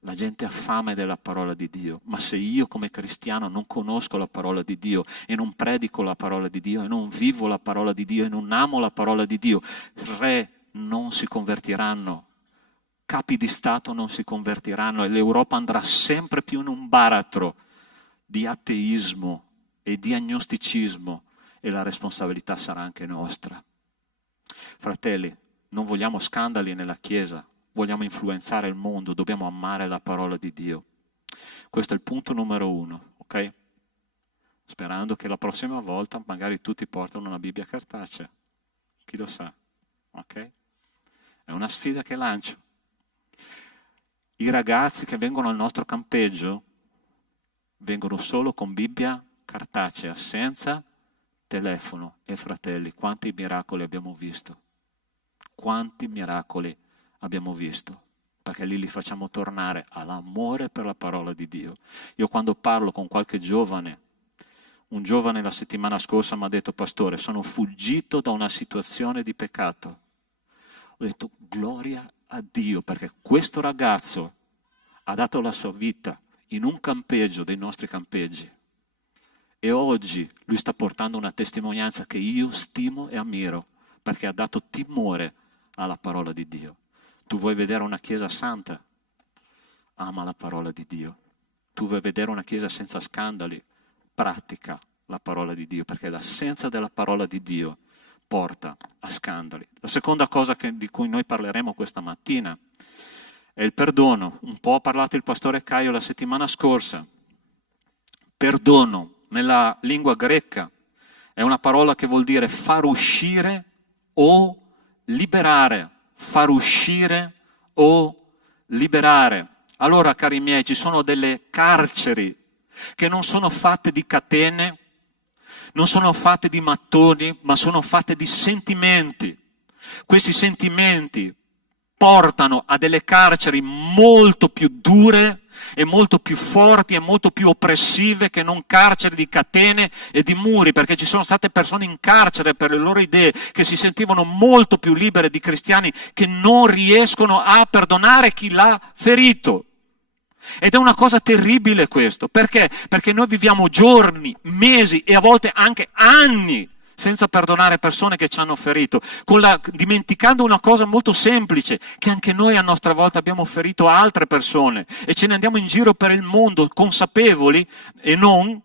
La gente ha fame della parola di Dio, ma se io come cristiano non conosco la parola di Dio e non predico la parola di Dio e non vivo la parola di Dio e non amo la parola di Dio, re non si convertiranno, capi di Stato non si convertiranno e l'Europa andrà sempre più in un baratro di ateismo e di agnosticismo e la responsabilità sarà anche nostra. Fratelli, non vogliamo scandali nella Chiesa, vogliamo influenzare il mondo, dobbiamo amare la parola di Dio. Questo è il punto numero 1, ok? Sperando che la prossima volta magari tutti portano una Bibbia cartacea, chi lo sa, ok? È una sfida che lancio. I ragazzi che vengono al nostro campeggio vengono solo con Bibbia cartacea, senza telefono. E fratelli, quanti miracoli abbiamo visto? Quanti miracoli abbiamo visto? Perché lì li facciamo tornare all'amore per la parola di Dio. Io quando parlo con qualche giovane, un giovane la settimana scorsa mi ha detto: pastore, sono fuggito da una situazione di peccato. Ho detto: gloria a Dio, perché questo ragazzo ha dato la sua vita in un campeggio dei nostri campeggi e oggi lui sta portando una testimonianza che io stimo e ammiro, perché ha dato timore alla parola di Dio. Tu vuoi vedere una chiesa santa? Ama la parola di Dio. Tu vuoi vedere una chiesa senza scandali? Pratica la parola di Dio, perché l'assenza della parola di Dio porta a scandali. La seconda cosa di cui noi parleremo questa mattina è il perdono. Un po' ha parlato il pastore Caio la settimana scorsa. Perdono nella lingua greca è una parola che vuol dire far uscire o liberare. Far uscire o liberare. Allora, cari miei, ci sono delle carceri che non sono fatte di catene, non sono fatte di mattoni, ma sono fatte di sentimenti. Questi sentimenti portano a delle carceri molto più dure e molto più forti e molto più oppressive che non carceri di catene e di muri, perché ci sono state persone in carcere per le loro idee che si sentivano molto più libere di cristiani che non riescono a perdonare chi l'ha ferito. Ed è una cosa terribile questo, perché? Perché noi viviamo giorni, mesi e a volte anche anni senza perdonare persone che ci hanno ferito, dimenticando una cosa molto semplice, che anche noi a nostra volta abbiamo ferito altre persone e ce ne andiamo in giro per il mondo consapevoli e non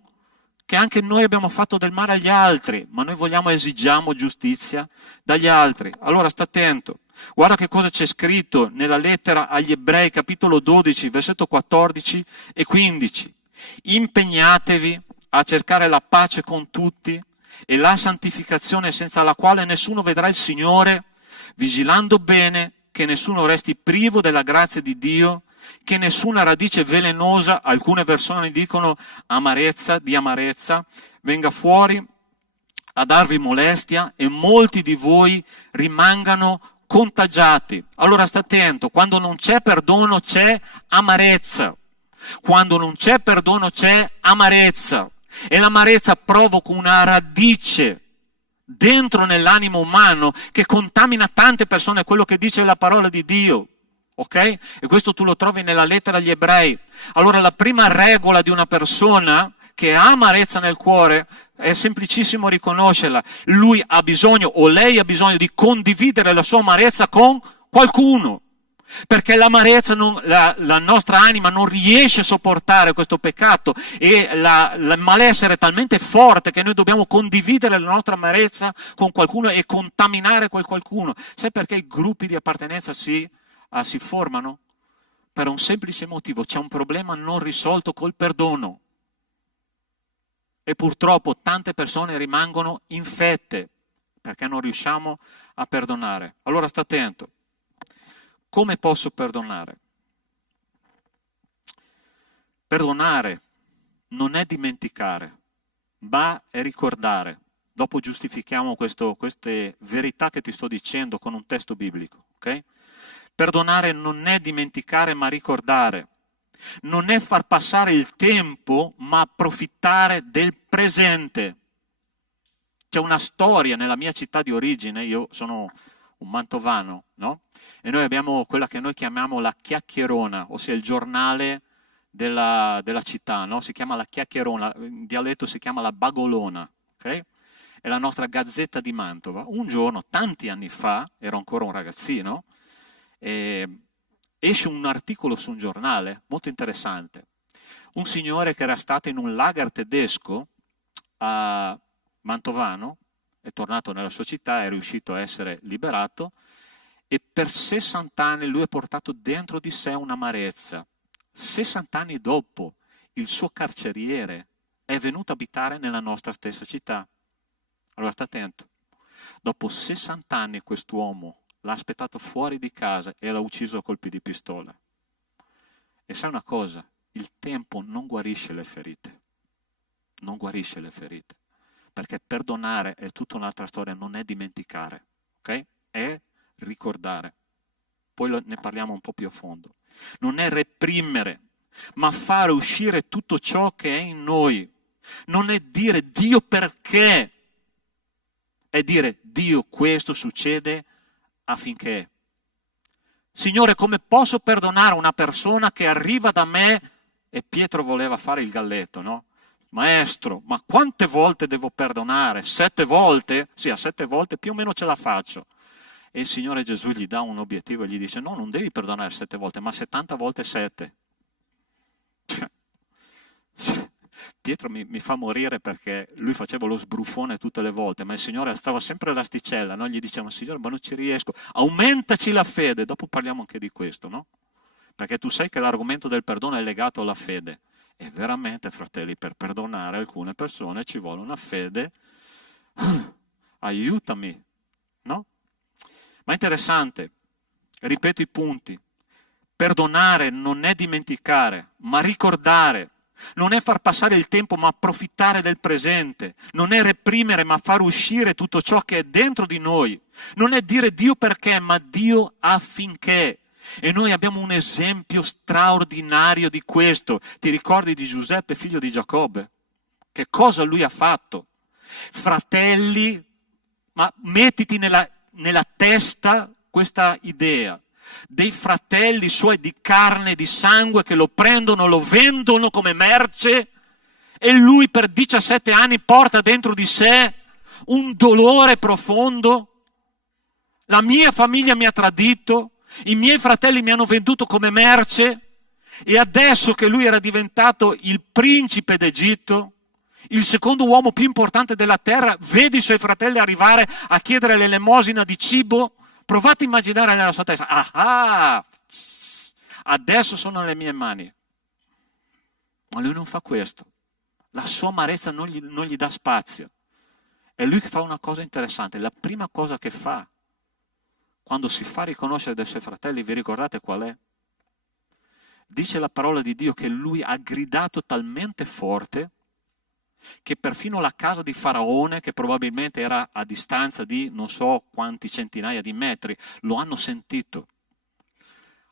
che anche noi abbiamo fatto del male agli altri, ma noi esigiamo giustizia dagli altri. Allora sta attento. Guarda che cosa c'è scritto nella lettera agli Ebrei, capitolo 12, versetto 14 e 15. Impegnatevi a cercare la pace con tutti e la santificazione senza la quale nessuno vedrà il Signore, vigilando bene che nessuno resti privo della grazia di Dio, che nessuna radice velenosa, alcune versioni dicono amarezza, venga fuori a darvi molestia e molti di voi rimangano contagiati. Allora sta attento, quando non c'è perdono c'è amarezza. Quando non c'è perdono c'è amarezza. E l'amarezza provoca una radice dentro nell'animo umano che contamina tante persone, quello che dice la parola di Dio. Ok? E questo tu lo trovi nella lettera agli Ebrei. Allora la prima regola di una persona che ha amarezza nel cuore è semplicissimo riconoscerla. Lui ha bisogno o lei ha bisogno di condividere la sua amarezza con qualcuno. Perché l'amarezza, la nostra anima non riesce a sopportare questo peccato e il malessere è talmente forte che noi dobbiamo condividere la nostra amarezza con qualcuno e contaminare quel qualcuno. Sai perché i gruppi di appartenenza si formano? Per un semplice motivo: c'è un problema non risolto col perdono. E purtroppo tante persone rimangono infette perché non riusciamo a perdonare. Allora sta attento. Come posso perdonare? Perdonare non è dimenticare, ma è ricordare. Dopo giustifichiamo queste verità che ti sto dicendo con un testo biblico. Okay? Perdonare non è dimenticare, ma ricordare. Non è far passare il tempo, ma approfittare del presente. C'è una storia nella mia città di origine, io sono un mantovano, no? E noi abbiamo quella che noi chiamiamo la chiacchierona, ossia il giornale della città, no? Si chiama la chiacchierona, in dialetto si chiama la bagolona, ok? È la nostra gazzetta di Mantova. Un giorno, tanti anni fa, ero ancora un ragazzino, esce un articolo su un giornale molto interessante. Un signore che era stato in un lager tedesco a Mantovano, è tornato nella sua città, è riuscito a essere liberato e per 60 anni lui ha portato dentro di sé un'amarezza. 60 anni dopo il suo carceriere è venuto a abitare nella nostra stessa città. Allora sta attento, dopo 60 anni quest'uomo l'ha aspettato fuori di casa e l'ha ucciso a colpi di pistola. E sai una cosa? Il tempo non guarisce le ferite. Non guarisce le ferite. Perché perdonare è tutta un'altra storia, non è dimenticare. Ok? È ricordare. Poi ne parliamo un po' più a fondo. Non è reprimere, ma fare uscire tutto ciò che è in noi. Non è dire Dio perché. È dire Dio questo succede affinché. Signore, come posso perdonare una persona che arriva da me? E Pietro voleva fare il galletto, no? Maestro, ma quante volte devo perdonare? 7 volte? Sì, a 7 volte più o meno ce la faccio. E il Signore Gesù gli dà un obiettivo e gli dice: no, non devi perdonare 7 volte, ma 70 volte 7. Pietro mi fa morire perché lui faceva lo sbruffone tutte le volte, ma il Signore alzava sempre l'asticella, no? Gli diceva, Signore, ma non ci riesco, aumentaci la fede. Dopo parliamo anche di questo, no? Perché tu sai che l'argomento del perdono è legato alla fede. E veramente, fratelli, per perdonare alcune persone ci vuole una fede, aiutami, no? Ma è interessante, ripeto i punti. Perdonare non è dimenticare, ma ricordare. Non è far passare il tempo, ma approfittare del presente. Non è reprimere, ma far uscire tutto ciò che è dentro di noi. Non è dire Dio perché, ma Dio affinché. E noi abbiamo un esempio straordinario di questo. Ti ricordi di Giuseppe, figlio di Giacobbe? Che cosa lui ha fatto? Fratelli, ma mettiti nella testa questa idea. Dei fratelli suoi di carne e di sangue che lo prendono, lo vendono come merce e lui per 17 anni porta dentro di sé un dolore profondo. La mia famiglia mi ha tradito, i miei fratelli mi hanno venduto come merce e adesso che lui era diventato il principe d'Egitto, il secondo uomo più importante della terra, vede i suoi fratelli arrivare a chiedere l'elemosina di cibo. Provate a immaginare nella sua testa, adesso sono nelle mie mani. Ma lui non fa questo. La sua amarezza non gli dà spazio. E lui fa una cosa interessante. La prima cosa che fa, quando si fa riconoscere dai suoi fratelli, vi ricordate qual è? Dice la parola di Dio che lui ha gridato talmente forte che perfino la casa di Faraone, che probabilmente era a distanza di non so quanti centinaia di metri, lo hanno sentito.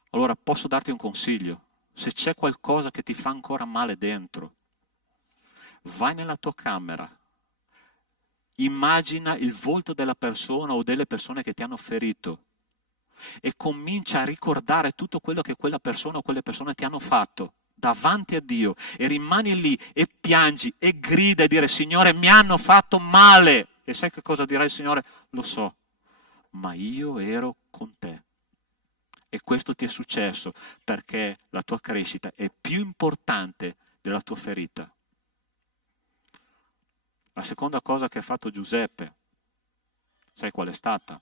Allora posso darti un consiglio: se c'è qualcosa che ti fa ancora male dentro, vai nella tua camera, immagina il volto della persona o delle persone che ti hanno ferito e comincia a ricordare tutto quello che quella persona o quelle persone ti hanno fatto davanti a Dio e rimani lì e piangi e grida e dire Signore mi hanno fatto male. E sai che cosa dirà il Signore? Lo so, ma io ero con te e questo ti è successo perché la tua crescita è più importante della tua ferita. La seconda cosa che ha fatto Giuseppe, sai qual è stata?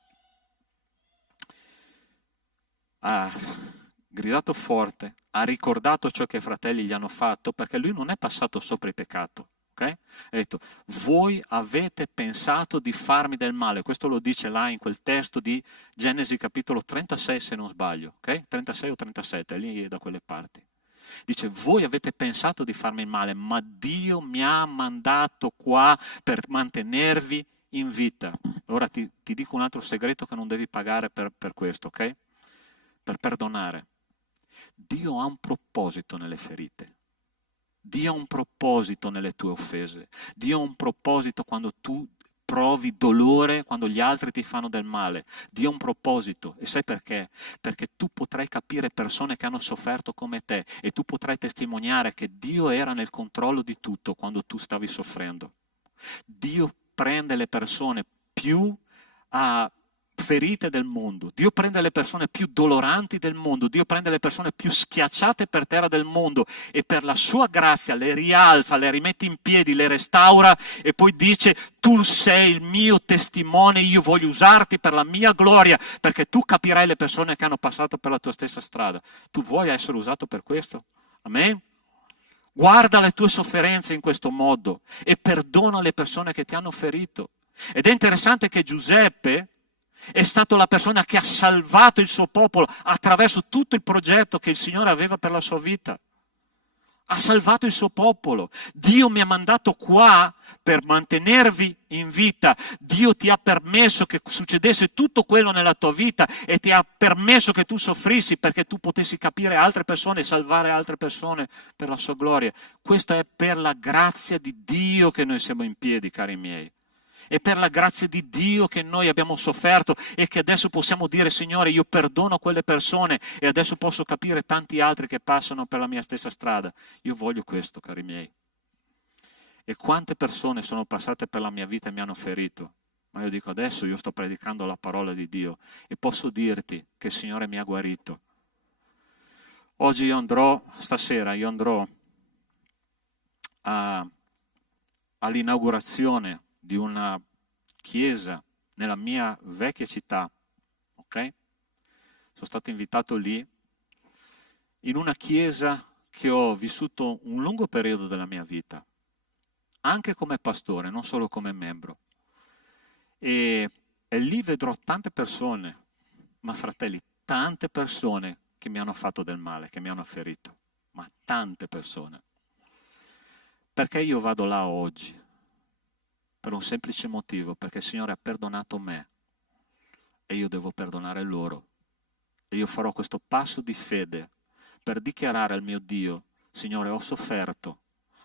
Ha gridato forte, ha ricordato ciò che i fratelli gli hanno fatto, perché lui non è passato sopra il peccato, ok? Ha detto, voi avete pensato di farmi del male, questo lo dice là in quel testo di Genesi capitolo 36 se non sbaglio, ok? 36 o 37, lì da quelle parti. Dice, voi avete pensato di farmi male, ma Dio mi ha mandato qua per mantenervi in vita. Allora ti dico un altro segreto che non devi pagare per questo, ok? Per perdonare. Dio ha un proposito nelle ferite. Dio ha un proposito nelle tue offese. Dio ha un proposito quando tu provi dolore, quando gli altri ti fanno del male. Dio ha un proposito. E sai perché? Perché tu potrai capire persone che hanno sofferto come te e tu potrai testimoniare che Dio era nel controllo di tutto quando tu stavi soffrendo. Dio prende le persone più ferite del mondo, Dio prende le persone più doloranti del mondo, Dio prende le persone più schiacciate per terra del mondo e per la sua grazia le rialza, le rimette in piedi, le restaura e poi dice tu sei il mio testimone, io voglio usarti per la mia gloria perché tu capirai le persone che hanno passato per la tua stessa strada. Tu vuoi essere usato per questo? Amen? Guarda le tue sofferenze in questo modo e perdona le persone che ti hanno ferito. Ed è interessante che Giuseppe è stato la persona che ha salvato il suo popolo attraverso tutto il progetto che il Signore aveva per la sua vita. Ha salvato il suo popolo. Dio mi ha mandato qua per mantenervi in vita. Dio ti ha permesso che succedesse tutto quello nella tua vita e ti ha permesso che tu soffrissi perché tu potessi capire altre persone e salvare altre persone per la sua gloria. Questo è per la grazia di Dio che noi siamo in piedi, cari miei. È per la grazia di Dio che noi abbiamo sofferto e che adesso possiamo dire Signore io perdono quelle persone e adesso posso capire tanti altri che passano per la mia stessa strada. Io voglio questo, cari miei. E quante persone sono passate per la mia vita e mi hanno ferito. Ma io dico adesso io sto predicando la parola di Dio e posso dirti che il Signore mi ha guarito. Oggi stasera io andrò all'inaugurazione di una chiesa nella mia vecchia città, ok? Sono stato invitato lì, in una chiesa che ho vissuto un lungo periodo della mia vita, anche come pastore, non solo come membro. E lì vedrò tante persone, ma fratelli, tante persone che mi hanno fatto del male, che mi hanno ferito, ma tante persone. Perché io vado là oggi? Per un semplice motivo, perché il Signore ha perdonato me e io devo perdonare loro. E io farò questo passo di fede per dichiarare al mio Dio: Signore, ho sofferto,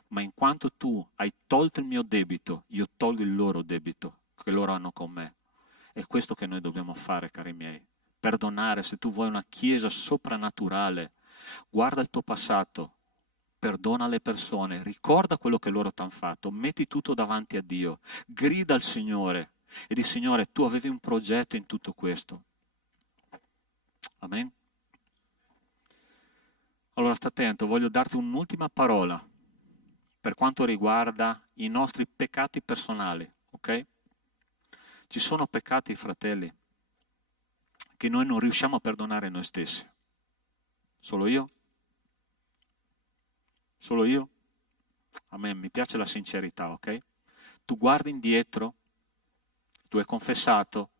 ma in quanto tu hai tolto il mio debito, io tolgo il loro debito che loro hanno con me. È questo che noi dobbiamo fare, cari miei. Perdonare. Se tu vuoi una chiesa soprannaturale, guarda il tuo passato, perdona le persone, ricorda quello che loro ti hanno fatto, metti tutto davanti a Dio, grida al Signore e di: Signore, tu avevi un progetto in tutto questo. Amen. Allora sta attento, voglio darti un'ultima parola per quanto riguarda i nostri peccati personali, ok? Ci sono peccati, fratelli, che noi non riusciamo a perdonare noi stessi. Solo io? Solo io? A me mi piace la sincerità, ok? Tu guardi indietro, tu hai confessato,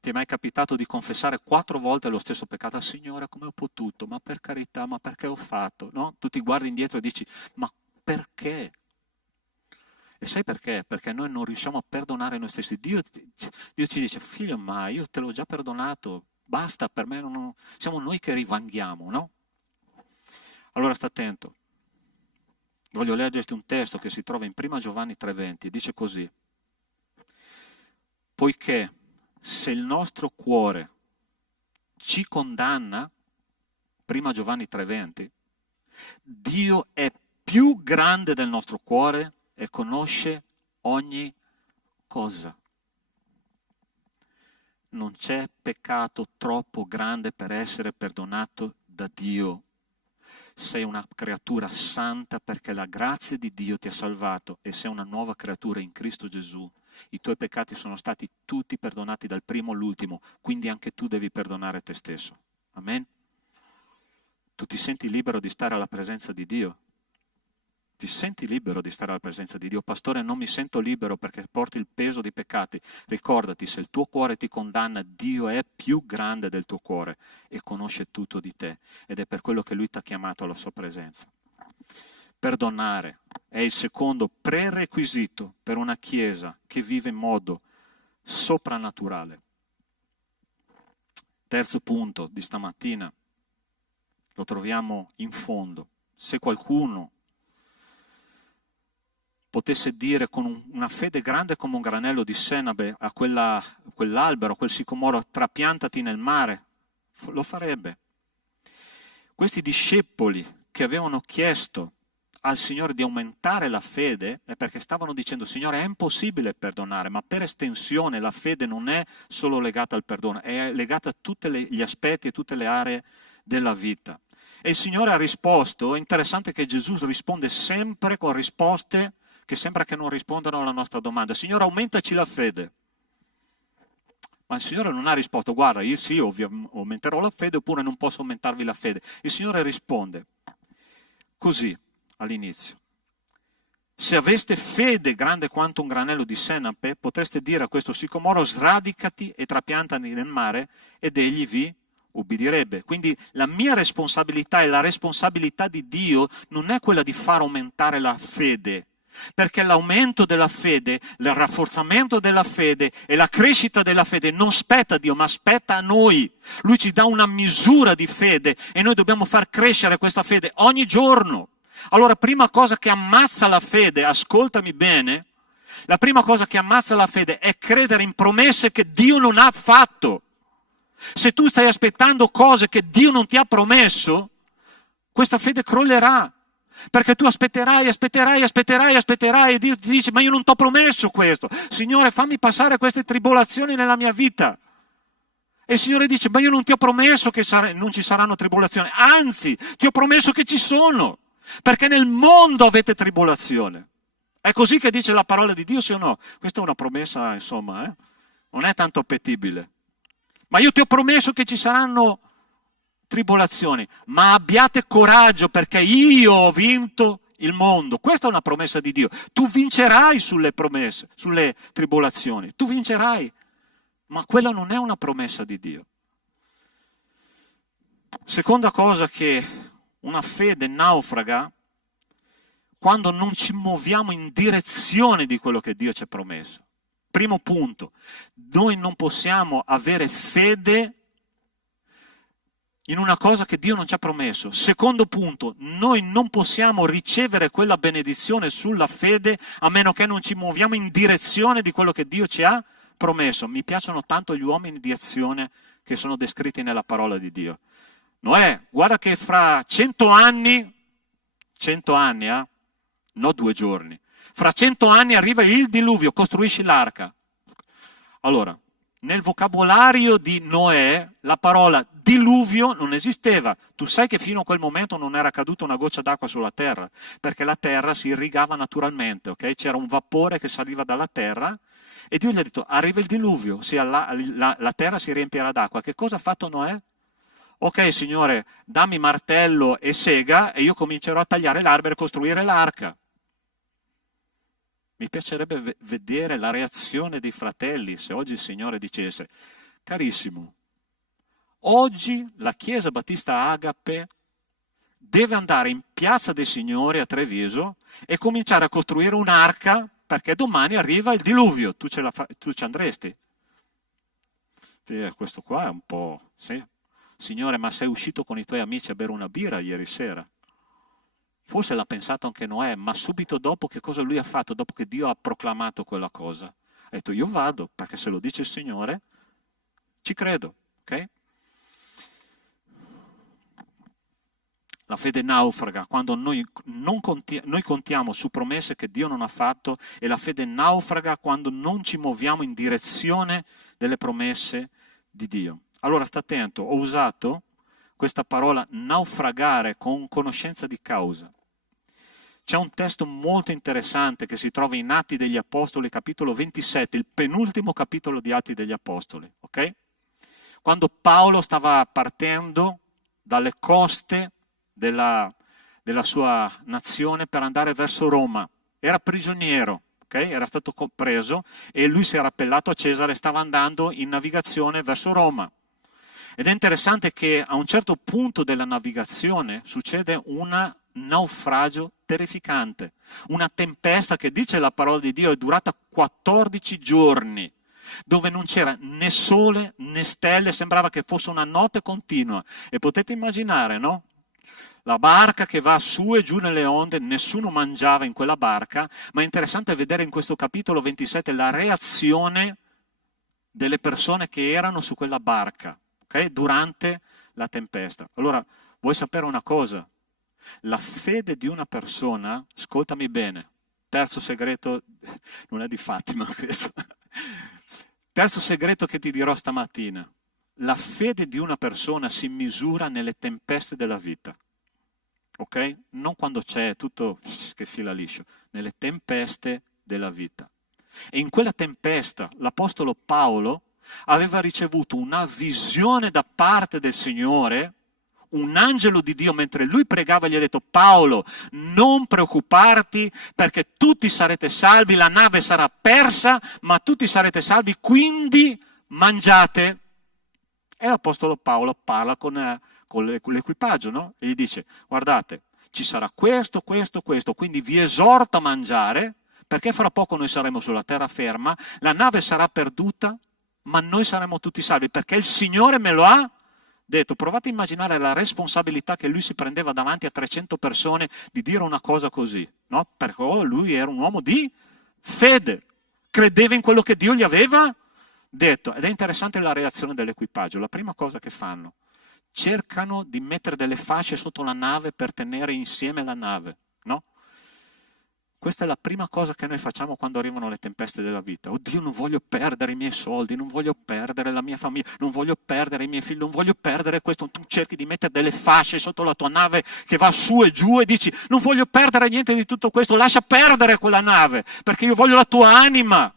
ti è mai capitato di confessare 4 volte lo stesso peccato? Signore, come ho potuto? Ma per carità, ma perché ho fatto? No? Tu ti guardi indietro e dici: ma perché? E sai perché? Perché noi non riusciamo a perdonare noi stessi. Dio ci dice: figlio, ma io te l'ho già perdonato, basta, per me non... Siamo noi che rivanghiamo, no? Allora sta attento. Voglio leggerti un testo che si trova in 1 Giovanni 3,20, dice così: poiché se il nostro cuore ci condanna, 1 Giovanni 3,20, Dio è più grande del nostro cuore e conosce ogni cosa. Non c'è peccato troppo grande per essere perdonato da Dio. Sei una creatura santa perché la grazia di Dio ti ha salvato e sei una nuova creatura in Cristo Gesù. I tuoi peccati sono stati tutti perdonati dal primo all'ultimo, quindi anche tu devi perdonare te stesso. Amen? Tu ti senti libero di stare alla presenza di Dio? Ti senti libero di stare alla presenza di Dio? Pastore, non mi sento libero perché porti il peso dei peccati. Ricordati, se il tuo cuore ti condanna, Dio è più grande del tuo cuore e conosce tutto di te. Ed è per quello che Lui ti ha chiamato alla sua presenza. Perdonare è il secondo prerequisito per una chiesa che vive in modo soprannaturale. Terzo punto di stamattina, lo troviamo in fondo. Se qualcuno potesse dire con una fede grande come un granello di senabe a quell'albero, a quel sicomoro, trapiantati nel mare, lo farebbe. Questi discepoli che avevano chiesto al Signore di aumentare la fede è perché stavano dicendo: Signore, è impossibile perdonare, ma per estensione la fede non è solo legata al perdono, è legata a tutti gli aspetti e tutte le aree della vita. E il Signore ha risposto. È interessante che Gesù risponde sempre con risposte che sembra che non rispondano alla nostra domanda. Signore, aumentaci la fede. Ma il Signore non ha risposto: guarda, io sì, aumenterò la fede, oppure non posso aumentarvi la fede. Il Signore risponde così all'inizio: se aveste fede grande quanto un granello di senape, potreste dire a questo sicomoro: sradicati e trapiantati nel mare, ed egli vi ubbidirebbe. Quindi la mia responsabilità e la responsabilità di Dio non è quella di far aumentare la fede, perché l'aumento della fede, il rafforzamento della fede e la crescita della fede non spetta a Dio, ma spetta a noi. Lui ci dà una misura di fede e noi dobbiamo far crescere questa fede ogni giorno. Allora, prima cosa che ammazza la fede, ascoltami bene, la prima cosa che ammazza la fede è credere in promesse che Dio non ha fatto. Se tu stai aspettando cose che Dio non ti ha promesso, questa fede crollerà. Perché tu aspetterai e Dio ti dice: ma io non ti ho promesso questo. Signore, fammi passare queste tribolazioni nella mia vita. E il Signore dice: ma io non ti ho promesso che non ci saranno tribolazioni, anzi ti ho promesso che ci sono. perché nel mondo avete tribolazione. È così che dice la parola di Dio, sì o no? Questa è una promessa, insomma, non è tanto appetibile. Ma io ti ho promesso che ci saranno tribolazioni, ma abbiate coraggio perché io ho vinto il mondo. Questa è una promessa di Dio. Tu vincerai sulle promesse, sulle tribolazioni, tu vincerai, ma quella non è una promessa di Dio. Seconda cosa, che una fede naufraga quando non ci muoviamo in direzione di quello che Dio ci ha promesso. Primo punto, noi non possiamo avere fede in una cosa che Dio non ci ha promesso. Secondo punto, noi non possiamo ricevere quella benedizione sulla fede a meno che non ci muoviamo in direzione di quello che Dio ci ha promesso. Mi piacciono tanto gli uomini di azione che sono descritti nella parola di Dio. Noè, guarda che fra 100 anni, no 2 giorni, fra 100 anni arriva il diluvio, costruisci l'arca. Allora, nel vocabolario di Noè la parola diluvio non esisteva. Tu sai che fino a quel momento non era caduta una goccia d'acqua sulla terra, perché la terra si irrigava naturalmente, ok? C'era un vapore che saliva dalla terra e Dio gli ha detto arriva il diluvio, la terra si riempirà d'acqua. Che cosa ha fatto Noè? Ok, Signore, dammi martello e sega e io comincerò a tagliare l'albero e costruire l'arca. Mi piacerebbe vedere la reazione dei fratelli se oggi il Signore dicesse: carissimo, oggi la Chiesa Battista Agape deve andare in Piazza dei Signori a Treviso e cominciare a costruire un'arca perché domani arriva il diluvio. Tu ci andresti? Sì, questo qua è un po'... Sì. Signore, ma sei uscito con i tuoi amici a bere una birra ieri sera? Forse l'ha pensato anche Noè, ma subito dopo che cosa lui ha fatto? Dopo che Dio ha proclamato quella cosa, ha detto io vado, perché se lo dice il Signore ci credo, ok? La fede naufraga quando noi contiamo su promesse che Dio non ha fatto, e la fede naufraga quando non ci muoviamo in direzione delle promesse di Dio. Allora sta attento, ho usato questa parola naufragare con conoscenza di causa. C'è un testo molto interessante che si trova in Atti degli Apostoli, capitolo 27, il penultimo capitolo di Atti degli Apostoli, ok? Quando Paolo stava partendo dalle coste della sua nazione per andare verso Roma, era prigioniero, ok? Era stato preso e lui si era appellato a Cesare e stava andando in navigazione verso Roma. Ed è interessante che a un certo punto della navigazione succede un naufragio terrificante, una tempesta che, dice la parola di Dio, è durata 14 giorni, dove non c'era né sole né stelle, sembrava che fosse una notte continua. E potete immaginare, no? La barca che va su e giù nelle onde, nessuno mangiava in quella barca, ma è interessante vedere in questo capitolo 27 la reazione delle persone che erano su quella barca, okay? Durante la tempesta. Allora, vuoi sapere una cosa? La fede di una persona, ascoltami bene, terzo segreto, non è di Fatima questo, terzo segreto che ti dirò stamattina, la fede di una persona si misura nelle tempeste della vita, ok? Non quando c'è tutto che fila liscio, nelle tempeste della vita. E in quella tempesta l'Apostolo Paolo aveva ricevuto una visione da parte del Signore. Un angelo di Dio, mentre lui pregava, gli ha detto: Paolo, non preoccuparti perché tutti sarete salvi, la nave sarà persa, ma tutti sarete salvi, quindi mangiate. E l'Apostolo Paolo parla con l'equipaggio, no? E gli dice: guardate, ci sarà questo, quindi vi esorto a mangiare, perché fra poco noi saremo sulla terraferma, la nave sarà perduta, ma noi saremo tutti salvi, perché il Signore me lo ha detto. Provate a immaginare la responsabilità che lui si prendeva davanti a 300 persone di dire una cosa così, no? Perché lui era un uomo di fede, credeva in quello che Dio gli aveva detto. Ed è interessante la reazione dell'equipaggio. La prima cosa che fanno, cercano di mettere delle fasce sotto la nave per tenere insieme la nave, no? Questa è la prima cosa che noi facciamo quando arrivano le tempeste della vita. Oddio, non voglio perdere i miei soldi, non voglio perdere la mia famiglia, non voglio perdere i miei figli, non voglio perdere questo. Tu cerchi di mettere delle fasce sotto la tua nave che va su e giù e dici non voglio perdere niente di tutto questo, lascia perdere quella nave, perché io voglio la tua anima.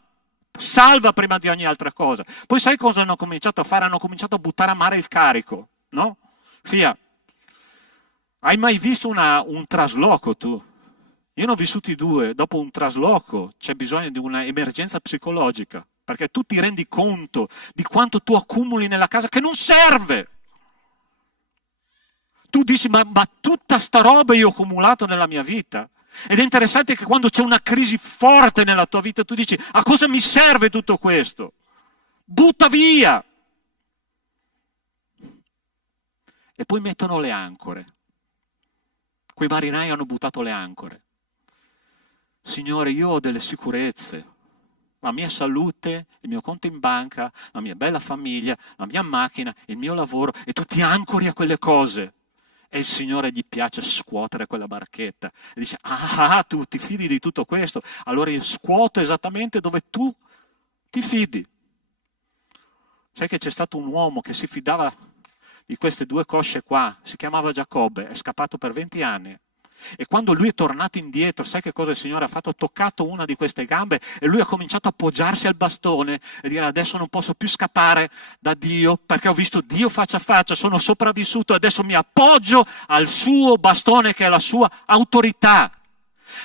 Salva prima di ogni altra cosa. Poi sai cosa hanno cominciato a fare? Hanno cominciato a buttare a mare il carico, no? Fia, hai mai visto un trasloco tu? Io ne ho vissuti due. Dopo un trasloco c'è bisogno di una emergenza psicologica, perché tu ti rendi conto di quanto tu accumuli nella casa che non serve. Tu dici, ma tutta sta roba io ho accumulato nella mia vita? Ed è interessante che quando c'è una crisi forte nella tua vita tu dici, a cosa mi serve tutto questo? Butta via! E poi mettono le ancore. Quei marinai hanno buttato le ancore. Signore, io ho delle sicurezze, la mia salute, il mio conto in banca, la mia bella famiglia, la mia macchina, il mio lavoro, e tu ti ancori a quelle cose. E il Signore gli piace scuotere quella barchetta. E dice, tu ti fidi di tutto questo? Allora io scuoto esattamente dove tu ti fidi. Sai che c'è stato un uomo che si fidava di queste due cosce qua, si chiamava Giacobbe, è scappato per 20 anni. E quando lui è tornato indietro, sai che cosa il Signore ha fatto? Ha toccato una di queste gambe e lui ha cominciato a appoggiarsi al bastone e dire adesso non posso più scappare da Dio perché ho visto Dio faccia a faccia, sono sopravvissuto, adesso mi appoggio al suo bastone che è la sua autorità.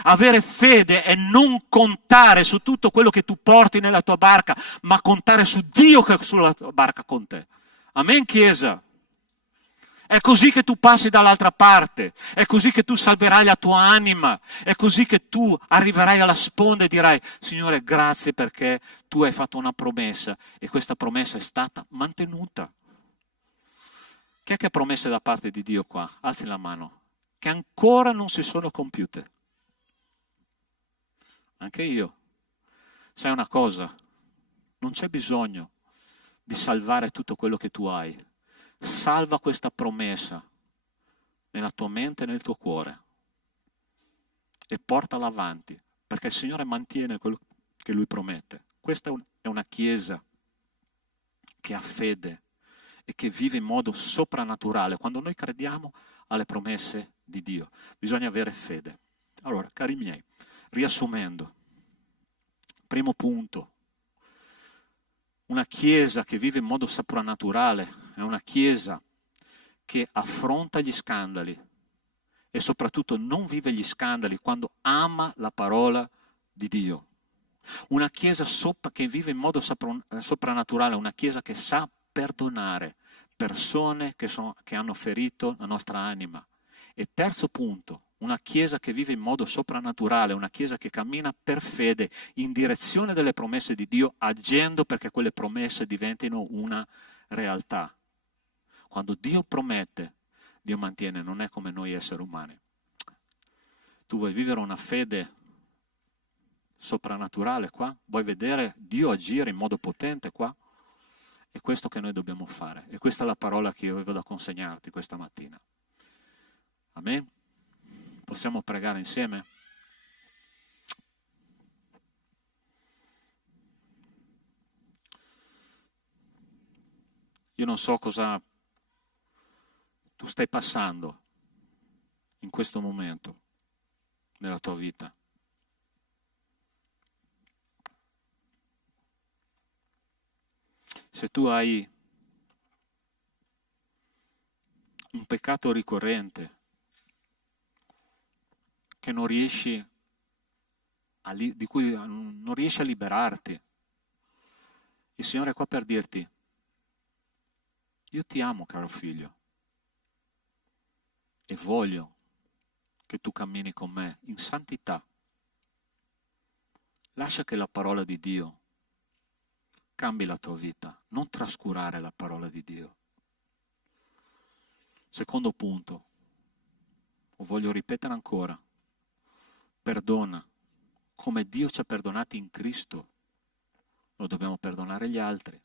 Avere fede è non contare su tutto quello che tu porti nella tua barca, ma contare su Dio che è sulla tua barca con te. Amen, Chiesa? È così che tu passi dall'altra parte, è così che tu salverai la tua anima, è così che tu arriverai alla sponda e dirai, Signore, grazie perché tu hai fatto una promessa e questa promessa è stata mantenuta. Chi è che ha promesse da parte di Dio qua? Alzi la mano. Che ancora non si sono compiute. Anche io. Sai una cosa? Non c'è bisogno di salvare tutto quello che tu hai. Salva questa promessa nella tua mente e nel tuo cuore e portala avanti, perché il Signore mantiene quello che Lui promette. Questa è una Chiesa che ha fede e che vive in modo soprannaturale. Quando noi crediamo alle promesse di Dio, bisogna avere fede. Allora, cari miei, riassumendo, primo punto, una Chiesa che vive in modo soprannaturale è una Chiesa che affronta gli scandali e soprattutto non vive gli scandali quando ama la parola di Dio. Una Chiesa che vive in modo soprannaturale, una Chiesa che sa perdonare persone che hanno ferito la nostra anima. E terzo punto, una Chiesa che vive in modo soprannaturale, una Chiesa che cammina per fede in direzione delle promesse di Dio, agendo perché quelle promesse diventino una realtà. Quando Dio promette, Dio mantiene, non è come noi esseri umani. Tu vuoi vivere una fede soprannaturale qua? Vuoi vedere Dio agire in modo potente qua? È questo che noi dobbiamo fare. E questa è la parola che io avevo da consegnarti questa mattina. Amen? Possiamo pregare insieme? Io non so cosa tu stai passando in questo momento nella tua vita. Se tu hai un peccato ricorrente che non riesci di cui non riesci a liberarti, il Signore è qua per dirti: io ti amo, caro figlio, e voglio che tu cammini con me in santità. Lascia che la parola di Dio cambi la tua vita, non trascurare la parola di Dio. Secondo punto, lo voglio ripetere ancora, perdona come Dio ci ha perdonati in Cristo, lo dobbiamo perdonare gli altri.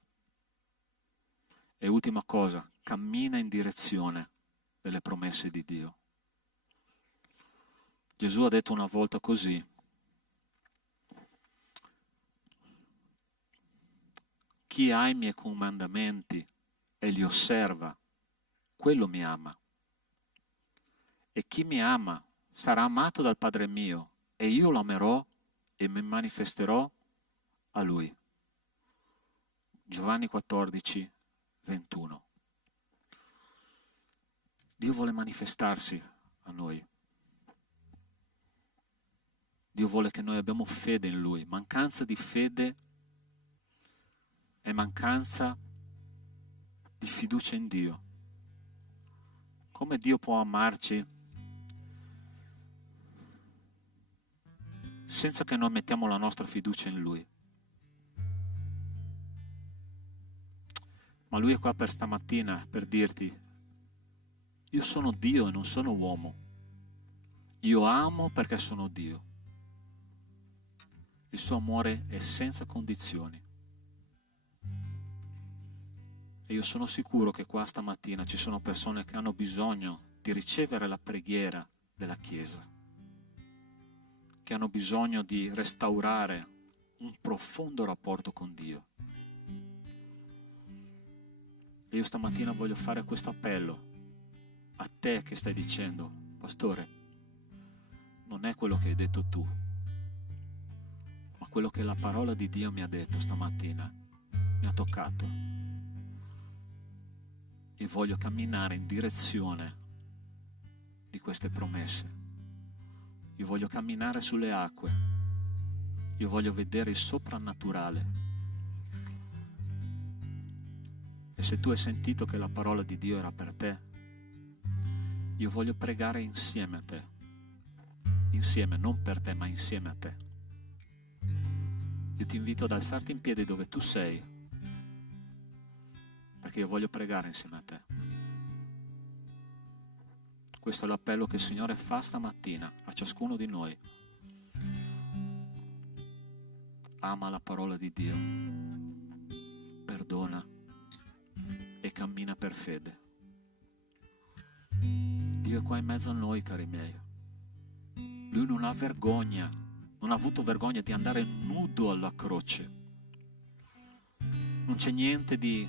E ultima cosa, cammina in direzione delle promesse di Dio. Gesù ha detto una volta così: chi ha i miei comandamenti e li osserva, quello mi ama. E chi mi ama sarà amato dal Padre mio, e io lo amerò e mi manifesterò a lui. Giovanni 14, 21. Dio vuole manifestarsi a noi. Dio vuole che noi abbiamo fede in Lui. Mancanza di fede è mancanza di fiducia in Dio. Come Dio può amarci senza che noi mettiamo la nostra fiducia in Lui? Ma Lui è qua per stamattina per dirti: io sono Dio e non sono uomo. Io amo perché sono Dio. Il suo amore è senza condizioni. E io sono sicuro che qua stamattina ci sono persone che hanno bisogno di ricevere la preghiera della Chiesa, che hanno bisogno di restaurare un profondo rapporto con Dio. E io stamattina voglio fare questo appello a te che stai dicendo: pastore, non è quello che hai detto tu, ma quello che la parola di Dio mi ha detto stamattina, mi ha toccato, e voglio camminare in direzione di queste promesse. Io voglio camminare sulle acque, io voglio vedere il soprannaturale. E se tu hai sentito che la parola di Dio era per te, io voglio pregare insieme a te. Insieme, non per te, ma insieme a te. Io ti invito ad alzarti in piedi dove tu sei, perché io voglio pregare insieme a te. Questo è l'appello che il Signore fa stamattina a ciascuno di noi. Ama la parola di Dio, perdona e cammina per fede. Dio è qua in mezzo a noi, cari miei. Lui non ha vergogna, non ha avuto vergogna di andare nudo alla croce. Non c'è niente di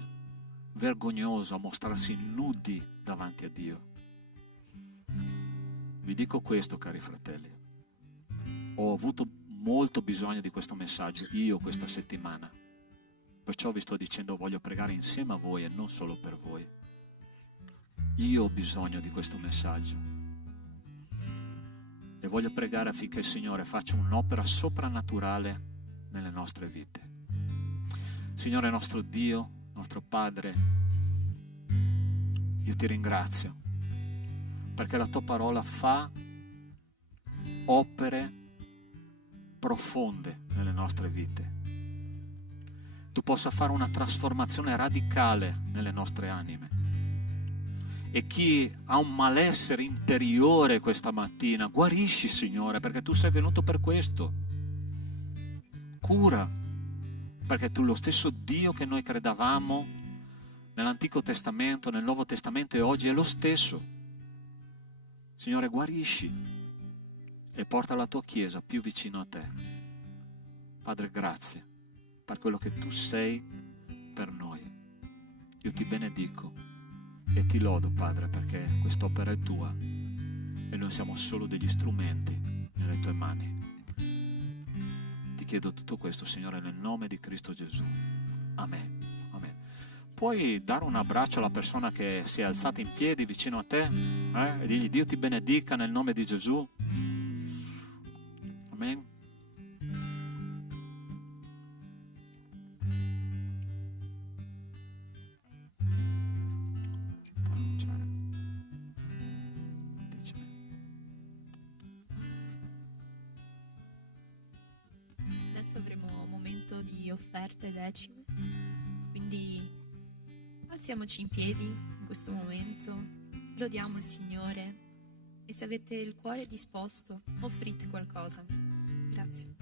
vergognoso a mostrarsi nudi davanti a Dio. Vi dico questo, cari fratelli: ho avuto molto bisogno di questo messaggio io questa settimana, perciò vi sto dicendo voglio pregare insieme a voi e non solo per voi. Io ho bisogno di questo messaggio e voglio pregare affinché il Signore faccia un'opera soprannaturale nelle nostre vite. Signore nostro Dio, nostro Padre, io ti ringrazio perché la tua parola fa opere profonde nelle nostre vite. Tu possa fare una trasformazione radicale nelle nostre anime. E chi ha un malessere interiore questa mattina, guarisci, Signore, perché tu sei venuto per questo. Cura, perché tu lo stesso Dio che noi credavamo nell'Antico Testamento, nel Nuovo Testamento e oggi è lo stesso. Signore, guarisci e porta la tua Chiesa più vicino a te. Padre, grazie per quello che tu sei per noi. Io ti benedico e ti lodo, Padre, perché quest'opera è tua e noi siamo solo degli strumenti nelle tue mani. Ti chiedo tutto questo, Signore, nel nome di Cristo Gesù. Amen. Amen. Puoi dare un abbraccio alla persona che si è alzata in piedi vicino a te e digli: Dio ti benedica nel nome di Gesù. Amen. Adesso avremo un momento di offerte decime, quindi alziamoci in piedi in questo momento, lodiamo il Signore e se avete il cuore disposto offrite qualcosa. Grazie.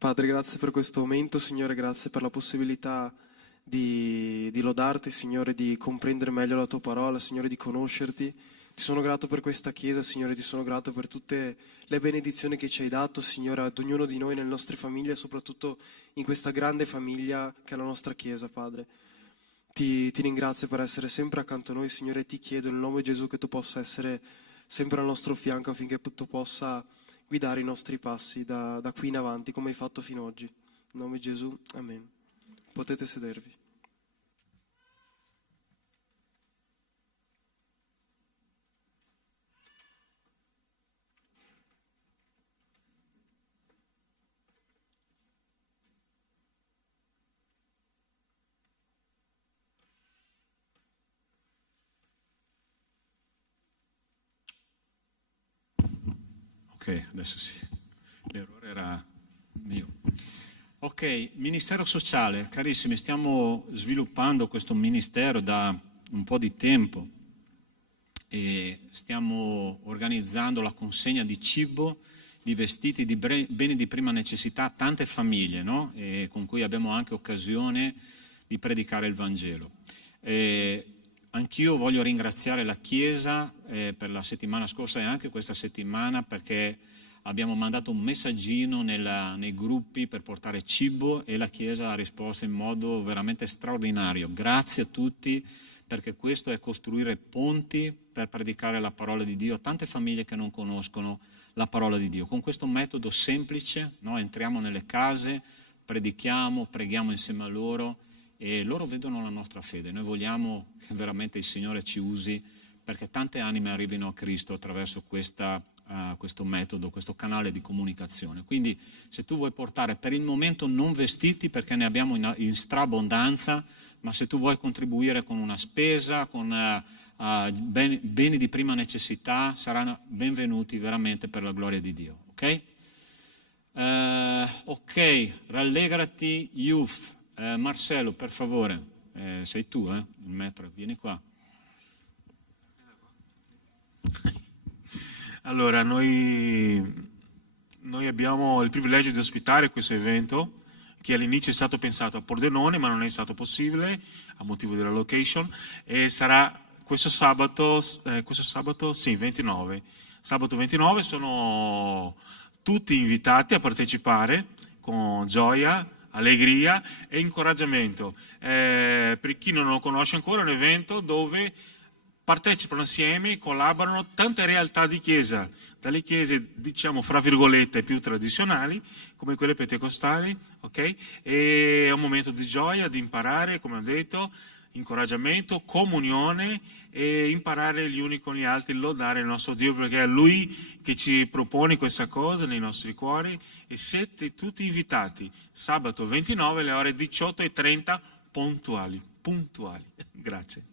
Padre, grazie per questo momento, Signore, grazie per la possibilità di lodarti, Signore, di comprendere meglio la tua parola, Signore, di conoscerti. Ti sono grato per questa Chiesa, Signore, ti sono grato per tutte le benedizioni che ci hai dato, Signore, ad ognuno di noi, nelle nostre famiglie, soprattutto in questa grande famiglia che è la nostra Chiesa, Padre. Ti ringrazio per essere sempre accanto a noi, Signore, e ti chiedo nel nome di Gesù che tu possa essere sempre al nostro fianco affinché tu possa guidare i nostri passi da qui in avanti, come hai fatto fino ad oggi. In nome di Gesù, amen. Potete sedervi. Ok, adesso sì, l'errore era mio. Ok, Ministero Sociale, carissimi, stiamo sviluppando questo ministero da un po' di tempo e stiamo organizzando la consegna di cibo, di vestiti, di beni di prima necessità a tante famiglie, no? E con cui abbiamo anche occasione di predicare il Vangelo. Anch'io voglio ringraziare la Chiesa per la settimana scorsa e anche questa settimana perché abbiamo mandato un messaggino nei gruppi per portare cibo e la Chiesa ha risposto in modo veramente straordinario. Grazie a tutti perché questo è costruire ponti per predicare la parola di Dio a tante famiglie che non conoscono la parola di Dio. Con questo metodo semplice, no? Entriamo nelle case, predichiamo, preghiamo insieme a loro e loro vedono la nostra fede. Noi vogliamo che veramente il Signore ci usi perché tante anime arrivino a Cristo attraverso questo metodo, questo canale di comunicazione. Quindi se tu vuoi portare per il momento non vestiti perché ne abbiamo in straabbondanza, ma se tu vuoi contribuire con una spesa, con beni di prima necessità, saranno benvenuti veramente per la gloria di Dio. Ok? Ok, rallegrati Youth. Marcello, per favore, sei tu, il metro, vieni qua. Allora, noi abbiamo il privilegio di ospitare questo evento che all'inizio è stato pensato a Pordenone, ma non è stato possibile a motivo della location e sarà questo sabato, sì, 29. Sabato 29 sono tutti invitati a partecipare con gioia, allegria e incoraggiamento. Per chi non lo conosce ancora, è un evento dove partecipano assieme, collaborano tante realtà di chiesa, dalle chiese diciamo fra virgolette più tradizionali come quelle pentecostali, ok? E è un momento di gioia, di imparare, come ho detto, incoraggiamento, comunione e imparare gli uni con gli altri, lodare il nostro Dio perché è Lui che ci propone questa cosa nei nostri cuori e siete tutti invitati sabato 29 alle ore 18:30 puntuali. Grazie.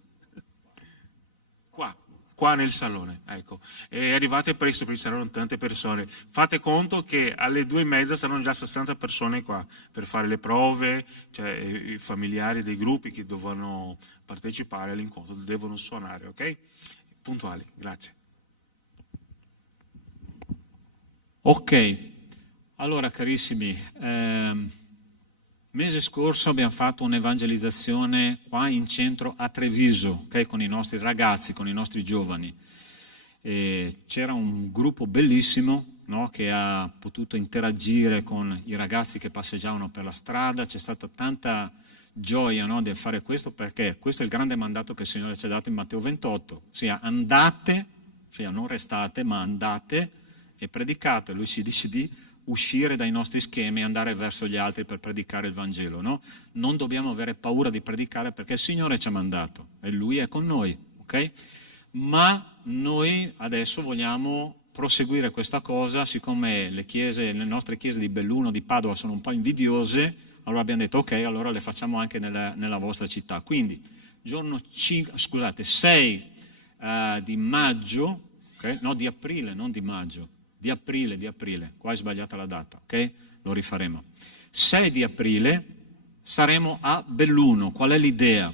Qua nel salone, ecco. E arrivate presto perché saranno tante persone. Fate conto che alle 2:30 saranno già 60 persone qua per fare le prove, cioè i familiari dei gruppi che dovranno partecipare all'incontro, devono suonare, ok? Puntuali, grazie. Ok, allora carissimi, mese scorso abbiamo fatto un'evangelizzazione qua in centro a Treviso, okay, con i nostri ragazzi, con i nostri giovani. C'era un gruppo bellissimo, no, che ha potuto interagire con i ragazzi che passeggiavano per la strada, c'è stata tanta gioia, no, del fare questo perché questo è il grande mandato che il Signore ci ha dato in Matteo 28, ossia andate, ossia non restate, ma andate e predicate. Lui ci dice di uscire dai nostri schemi e andare verso gli altri per predicare il Vangelo, no? Non dobbiamo avere paura di predicare perché il Signore ci ha mandato e Lui è con noi, ok? Ma noi adesso vogliamo proseguire questa cosa, siccome le nostre chiese di Belluno, di Padova sono un po' invidiose, allora abbiamo detto ok, allora le facciamo anche nella vostra città. Quindi giorno 6 di maggio, okay? No, di aprile, non di maggio, di aprile, qua è sbagliata la data, ok? Lo rifaremo. 6 di aprile saremo a Belluno. Qual è l'idea?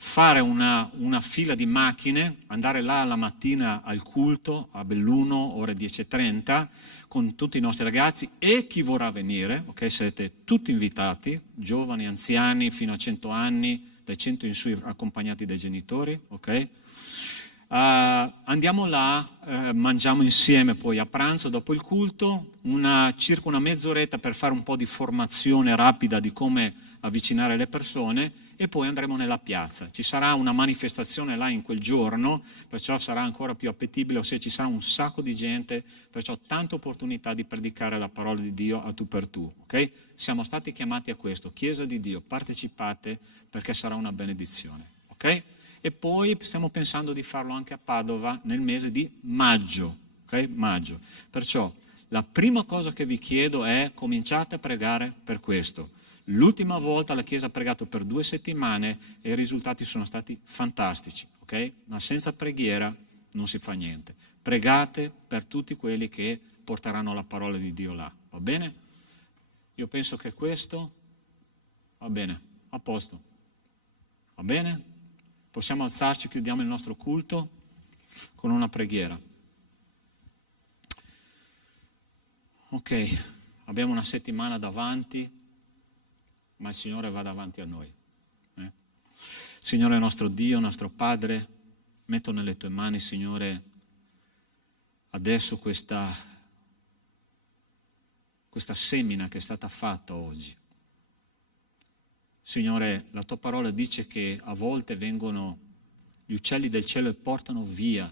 Fare una fila di macchine, andare là la mattina al culto a Belluno, ore 10:30, con tutti i nostri ragazzi e chi vorrà venire, ok? Siete tutti invitati, giovani, anziani, fino a 100 anni, dai 100 in su accompagnati dai genitori, ok? Andiamo là, mangiamo insieme poi a pranzo dopo il culto, circa una mezz'oretta per fare un po' di formazione rapida di come avvicinare le persone e poi andremo nella piazza. Ci sarà una manifestazione là in quel giorno, perciò sarà ancora più appetibile, ossia ci sarà un sacco di gente, perciò tante opportunità di predicare la parola di Dio a tu per tu, ok? Siamo stati chiamati a questo, Chiesa di Dio, partecipate perché sarà una benedizione, ok? E poi stiamo pensando di farlo anche a Padova nel mese di maggio, ok? Maggio. Perciò la prima cosa che vi chiedo è cominciate a pregare per questo. L'ultima volta la Chiesa ha pregato per 2 settimane e i risultati sono stati fantastici, ok? Ma senza preghiera non si fa niente. Pregate per tutti quelli che porteranno la parola di Dio là, va bene? Io penso che questo va bene, a posto, va bene? Possiamo alzarci, chiudiamo il nostro culto con una preghiera. Ok, abbiamo una settimana davanti, ma il Signore va davanti a noi. Signore nostro Dio, nostro Padre, metto nelle tue mani, Signore, adesso questa semina che è stata fatta oggi. Signore, la tua parola dice che a volte vengono gli uccelli del cielo e portano via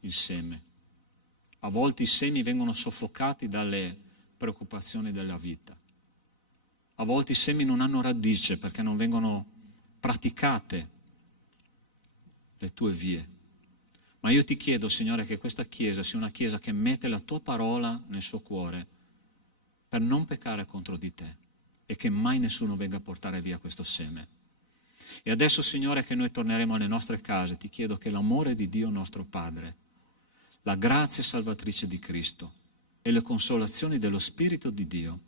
il seme. A volte i semi vengono soffocati dalle preoccupazioni della vita. A volte i semi non hanno radice perché non vengono praticate le tue vie. Ma io ti chiedo, Signore, che questa Chiesa sia una Chiesa che mette la tua parola nel suo cuore per non peccare contro di te e che mai nessuno venga a portare via questo seme. E adesso, Signore, che noi torneremo alle nostre case, ti chiedo che l'amore di Dio nostro Padre, la grazia salvatrice di Cristo e le consolazioni dello Spirito di Dio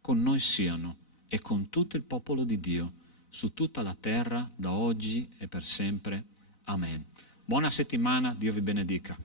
con noi siano e con tutto il popolo di Dio su tutta la terra da oggi e per sempre. Amen. Buona settimana, Dio vi benedica.